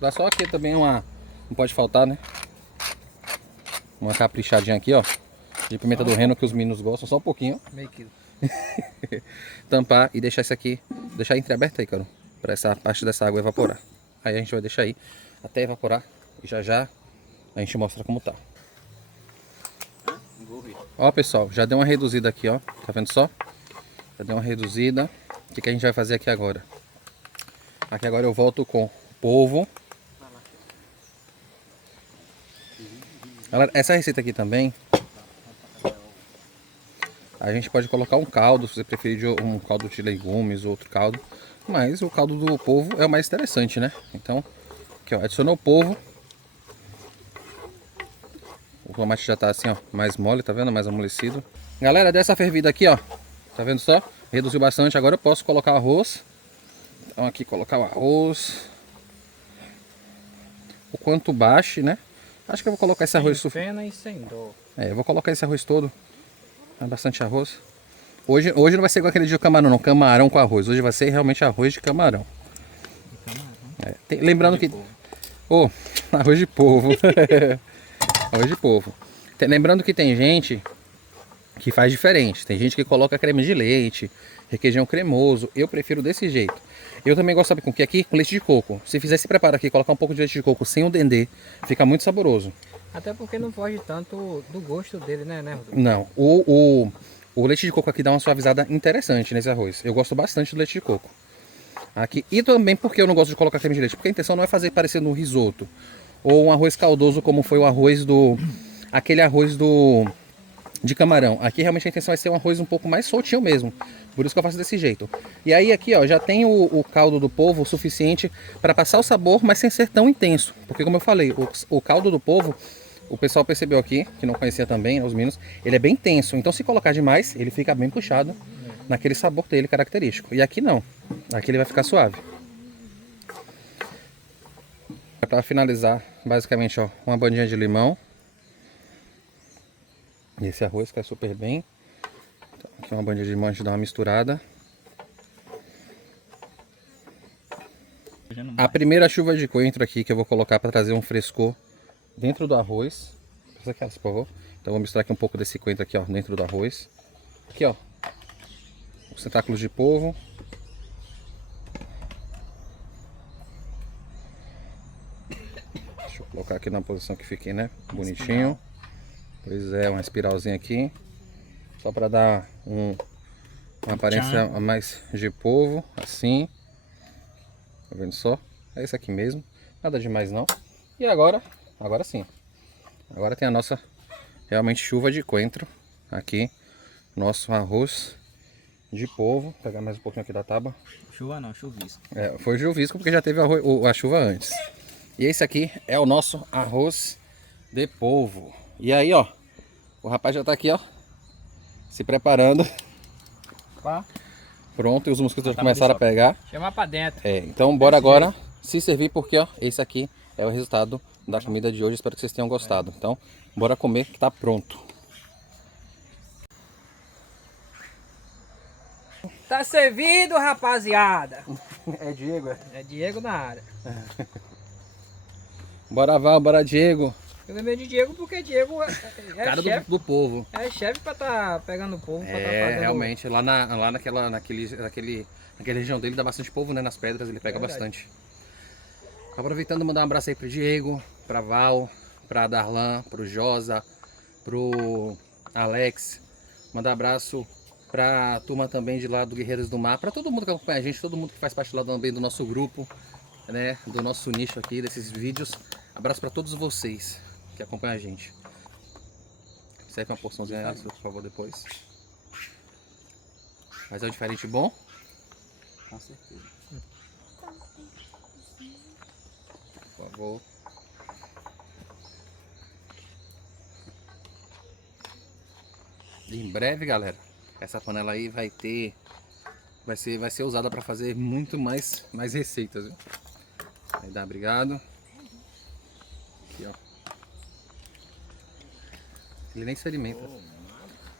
dá só aqui também uma... Não pode faltar, né? Uma caprichadinha aqui, ó, de pimenta do reino, que os meninos gostam, só um pouquinho. Meio quilo. Tampar e deixar isso aqui, deixar entreaberto aí, cara, para essa parte dessa água evaporar. Aí a gente vai deixar aí até evaporar e já a gente mostra como tá. Ó, pessoal, já deu uma reduzida aqui, ó, tá vendo só? Já deu uma reduzida. O que a gente vai fazer aqui agora? Aqui agora eu volto com o polvo. Galera, essa receita aqui também, a gente pode colocar um caldo, se você preferir um caldo de legumes ou outro caldo. Mas o caldo do polvo é o mais interessante, né? Então, aqui, ó, adicionou o polvo. O tomate já tá assim, ó, mais mole, tá vendo? Mais amolecido. Galera, dessa fervida aqui, ó, tá vendo só? Reduziu bastante. Agora eu posso colocar o arroz. Então aqui colocar o arroz. O quanto baixe, né? Acho que eu vou colocar esse arroz... Sem pena e sem dor. É, eu vou colocar esse arroz todo. É bastante arroz. Hoje não vai ser igual aquele dia de camarão, não. Camarão com arroz. Hoje vai ser realmente arroz de camarão. É, lembrando que... Oh, arroz de polvo. Arroz de polvo. Lembrando que tem gente que faz diferente. Tem gente que coloca creme de leite, requeijão cremoso. Eu prefiro desse jeito. Eu também gosto, sabe com o que aqui? Com leite de coco. Se fizer esse preparo aqui, colocar um pouco de leite de coco sem o dendê, fica muito saboroso. Até porque não foge tanto do gosto dele, né, Rodrigo? Não, o leite de coco aqui dá uma suavizada interessante nesse arroz. Eu gosto bastante do leite de coco. Aqui, e também porque eu não gosto de colocar creme de leite, porque a intenção não é fazer parecendo um risoto. Ou um arroz caldoso como foi o arroz do... Aquele arroz de camarão. Aqui realmente a intenção é ser um arroz um pouco mais soltinho mesmo. Por isso que eu faço desse jeito. E aí aqui, ó, já tem o caldo do polvo o suficiente para passar o sabor, mas sem ser tão intenso. Porque como eu falei, o caldo do polvo, o pessoal percebeu aqui, que não conhecia também, né, os meninos, ele é bem intenso. Então se colocar demais, ele fica bem puxado naquele sabor dele característico. E aqui não. Aqui ele vai ficar suave. Para finalizar, basicamente, ó, uma bandinha de limão. E esse arroz cai super bem. Então, aqui uma bandinha de limão, a gente dá uma misturada. A primeira chuva de coentro aqui que eu vou colocar para trazer um frescor dentro do arroz. Por favor. Então vou misturar aqui um pouco desse coentro aqui, ó, dentro do arroz. Aqui, ó, os tentáculos de polvo. Deixa eu colocar aqui na posição que fiquei, né? Bonitinho. Pois é, uma espiralzinha aqui. Só para dar uma aparência a mais de polvo, assim. Tá vendo só? É isso aqui mesmo. Nada demais não. E agora sim. Agora tem a nossa realmente chuva de coentro. Aqui, nosso arroz de polvo. Vou pegar mais um pouquinho aqui da tábua. Chuva não, chuvisco. É, foi chuvisco porque já teve a chuva antes. E esse aqui é o nosso arroz de polvo. E aí, ó, o rapaz já tá aqui, ó, se preparando. Pronto, e os mosquitos já começaram a pegar. Chamar pra dentro. É, então bora agora se servir porque, ó, esse aqui é o resultado da comida de hoje. Espero que vocês tenham gostado. Então, bora comer que tá pronto. Tá servido, rapaziada. É Diego, é? É Diego na área. Bora Val, bora Diego. Eu lembrei de Diego porque Diego é Cara chefe. do povo. É chefe pra tá pegando o povo, pra tá É, fazendo... realmente, lá naquela região dele dá bastante povo, né? Nas pedras ele pega bastante. Aproveitando, mandar um abraço aí pro Diego, pra Val, pra Darlan, pro Josa, pro Alex. Mandar abraço pra turma também de lá do Guerreiros do Mar, pra todo mundo que acompanha a gente, todo mundo que faz parte lá também do nosso grupo, né? Do nosso nicho aqui, desses vídeos. Abraço pra todos vocês que acompanham a gente. Serve uma porçãozinha extra, por favor, depois. Mas é um diferente bom? Com certeza. Por favor. E em breve, galera, essa panela aí vai ser usada para fazer muito mais receitas, viu? Aí dá, obrigado. Aqui, ó. Ele nem se alimenta.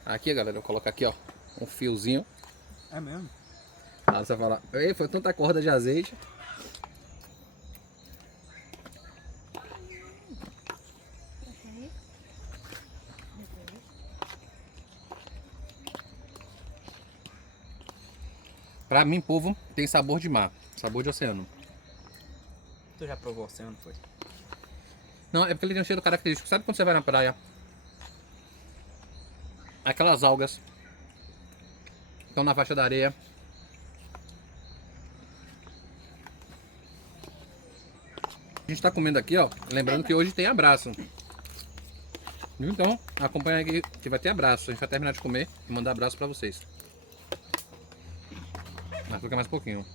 Aqui, galera, eu coloco aqui, ó, um fiozinho. É mesmo? Ah, você vai falar, ei, foi tanta corda de azeite. Pra mim, polvo tem sabor de mar, sabor de oceano. Tu já provou o oceano, foi? Não, é porque ele tem um cheiro característico. Sabe quando você vai na praia? Aquelas algas que estão na faixa da areia. A gente tá comendo aqui, ó. Lembrando que hoje tem abraço. Então, acompanha aqui que vai ter abraço. A gente vai terminar de comer e mandar abraço pra vocês. Mas fica mais um pouquinho.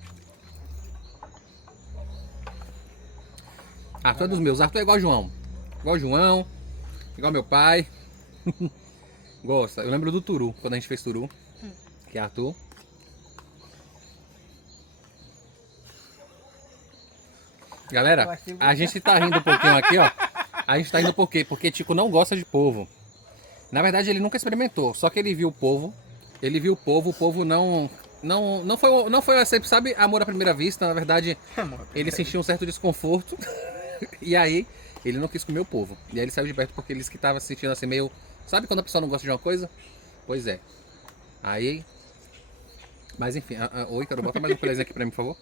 Arthur é dos meus. Arthur é igual João. Igual João. Igual meu pai. Gosta. Eu lembro do Turu, quando a gente fez Turu. Que é Arthur. Galera, a gente tá rindo um pouquinho aqui, ó. A gente tá rindo por quê? Porque Tico não gosta de polvo. Na verdade, ele nunca experimentou. Só que ele viu o polvo. Ele viu o polvo não foi, sabe, amor à primeira vista. Na verdade, ele sentiu um certo desconforto. E aí, ele não quis comer o polvo. E aí ele saiu de perto porque ele disse que tava se sentindo assim meio... Sabe quando a pessoa não gosta de uma coisa? Pois é. Aí... Mas enfim, oi, Ícaro, bota mais um filézinho aqui pra mim, por favor.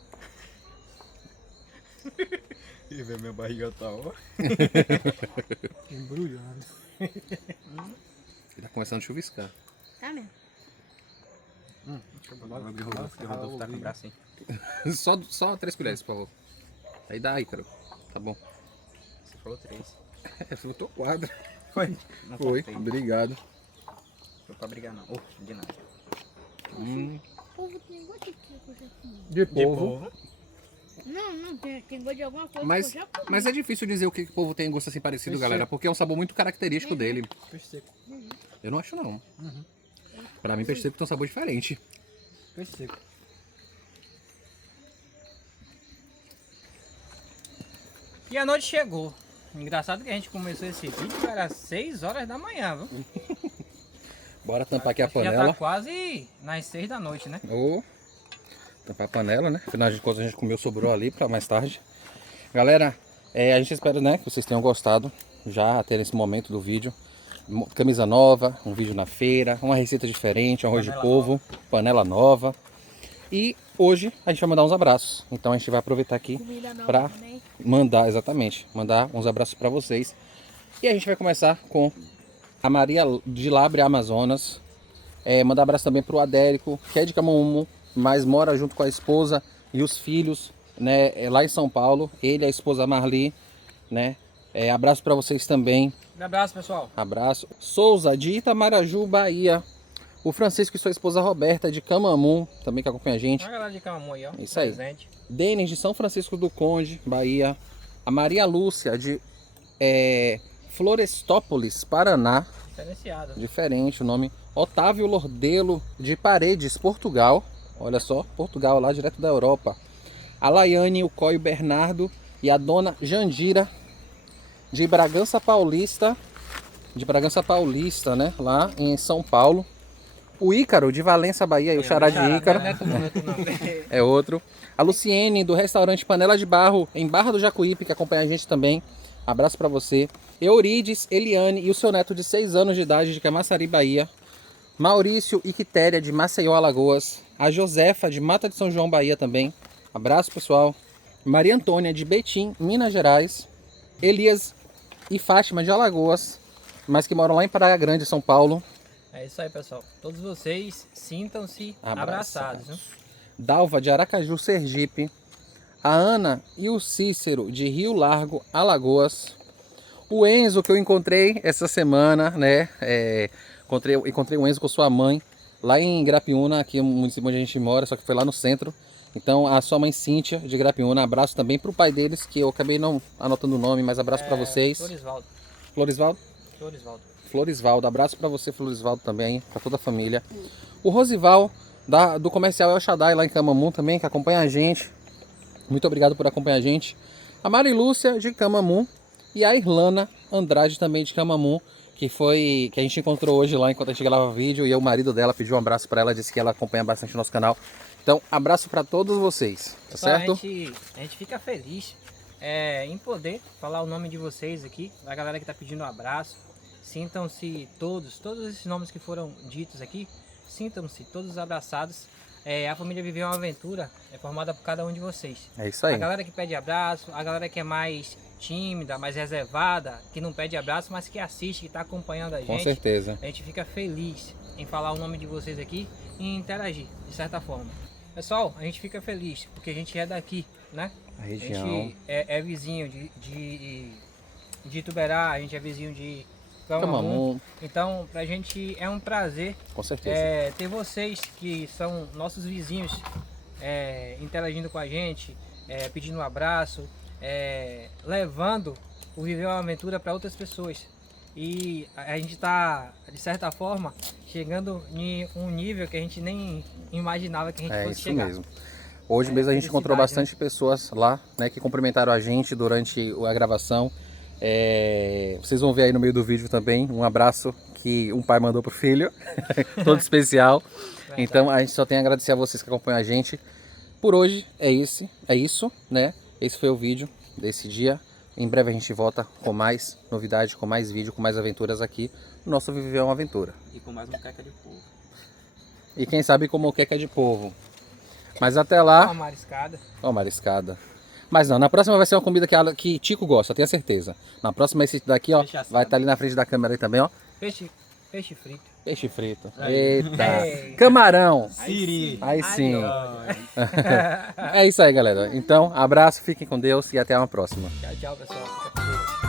E ver minha barriga tá, ó. Embrulhando. Ele tá começando a chuviscar. Tá mesmo. Rodolfo tá com o braço, hein? Só 3 colheres, por favor. Aí dá, Ícaro. Tá bom. Você falou 3. Você botou 4. Foi. Não Foi, contei. obrigado. Foi pra brigar não. Oh, de nada. Polvo tem gosto de que eu já comi? De polvo. Não, tem gosto de alguma coisa Mas, que eu já comi. mas é difícil dizer o que o polvo tem gosto assim parecido, galera. Porque é um sabor muito característico dele. Peixe seco. Eu não acho, não. Pra mim, peixe seco tem um sabor diferente. Peixe seco. E a noite chegou. Engraçado que a gente começou esse vídeo, era 6 horas da manhã, viu? Bora tampar aqui a Já panela. tá quase nas 6 da noite, né? Ô, tampar a panela, né? Afinal de contas, a gente comeu, sobrou ali pra mais tarde. Galera, a gente espera, né, que vocês tenham gostado já até nesse momento do vídeo. Camisa nova, um vídeo na feira, uma receita diferente, arroz de polvo, panela nova. E hoje a gente vai mandar uns abraços. Então a gente vai aproveitar aqui Comida nova pra também. mandar, exatamente, mandar uns abraços pra vocês. E a gente vai começar com a Maria de Labre, Amazonas. Mandar abraço também pro Adérico, que é de Camumu, mas mora junto com a esposa e os filhos, né, lá em São Paulo. Ele e a esposa Marli, né? Abraço pra vocês também. Um abraço, pessoal. Abraço. Souza, de Itamaraju, Bahia. O Francisco e sua esposa Roberta de Camamu, também que acompanha a gente. Olha a galera de Camamu aí, ó. Isso aí. Presente. Denis de São Francisco do Conde, Bahia. A Maria Lúcia de Florestópolis, Paraná. Diferenciado. Diferente o nome. Otávio Lordelo de Paredes, Portugal. Olha só, Portugal lá direto da Europa. A Laiane, o Coio Bernardo e a dona Jandira de Bragança Paulista. De Bragança Paulista, né? Lá em São Paulo. O Ícaro de Valença, Bahia. E o xará de Ícaro. É outro. A Luciene do restaurante Panela de Barro em Barra do Jacuípe, que acompanha a gente também. Abraço pra você. Eurides, Eliane e o seu neto de 6 anos de idade de Camaçari, Bahia. Maurício e Quitéria de Maceió, Alagoas. A Josefa de Mata de São João, Bahia também. Abraço, pessoal. Maria Antônia de Betim, Minas Gerais. Elias e Fátima de Alagoas, mas que moram lá em Praia Grande, São Paulo. É isso aí, pessoal. Todos vocês sintam-se abraçados. Né? Dalva de Aracaju, Sergipe. A Ana e o Cícero de Rio Largo, Alagoas. O Enzo, que eu encontrei essa semana, né? Encontrei o Enzo com sua mãe lá em Grapiúna, aqui no município onde a gente mora, só que foi lá no centro. Então a sua mãe Cíntia de Grapiúna, abraço também pro pai deles, que eu acabei não anotando o nome, mas abraço para vocês. Florisvaldo. Florisvaldo? Florisvaldo. Florisvaldo, abraço para você, Florisvaldo, também, para toda a família. O Rosival, do comercial El Shaddai, lá em Camamu também, que acompanha a gente. Muito obrigado por acompanhar a gente. A Marilúcia de Camamu e a Irlana Andrade também de Camamu, que a gente encontrou hoje lá enquanto a gente gravava vídeo, e o marido dela pediu um abraço para ela, disse que ela acompanha bastante o nosso canal. Então, abraço para todos vocês, tá certo? A gente fica feliz em poder falar o nome de vocês aqui, da galera que tá pedindo um abraço. Sintam-se todos esses nomes que foram ditos aqui, sintam-se todos abraçados. A família Viveu uma Aventura é formada por cada um de vocês. É isso aí. A galera que pede abraço, a galera que é mais tímida, mais reservada, que não pede abraço, mas que assiste, que está acompanhando a gente. Com certeza. A gente fica feliz em falar o nome de vocês aqui e interagir, de certa forma. Pessoal, a gente fica feliz, porque a gente é daqui, né? A região. A gente é vizinho de Ituberá, a gente é vizinho de Camamu. Então, pra gente é um prazer. Com certeza. Ter vocês que são nossos vizinhos interagindo com a gente, pedindo um abraço, levando o Viver uma Aventura para outras pessoas. E a gente está, de certa forma, chegando em um nível que a gente nem imaginava que a gente fosse chegar. É isso mesmo. Hoje mesmo a gente encontrou bastante pessoas lá, né, que cumprimentaram a gente durante a gravação. Vocês vão ver aí no meio do vídeo também um abraço que um pai mandou pro filho, todo especial. Então a gente só tem a agradecer a vocês que acompanham a gente. Por hoje é isso, né? Esse foi o vídeo desse dia. Em breve a gente volta com mais novidade, com mais vídeo, com mais aventuras aqui no nosso Viver uma Aventura. E com mais moqueca de povo. E quem sabe com moqueca de povo. Mas até lá... Ó, mariscada. Ó, mariscada. Mas não, na próxima vai ser uma comida que Tico gosta, tenho certeza. Na próxima esse daqui, ó, vai estar ali na frente da câmera aí também, ó. Peixe frito. Peixe frito. Eita. Camarão. Siri. Aí sim. É isso aí, galera. Então, abraço, fiquem com Deus e até uma próxima. Tchau, pessoal. Fica com Deus.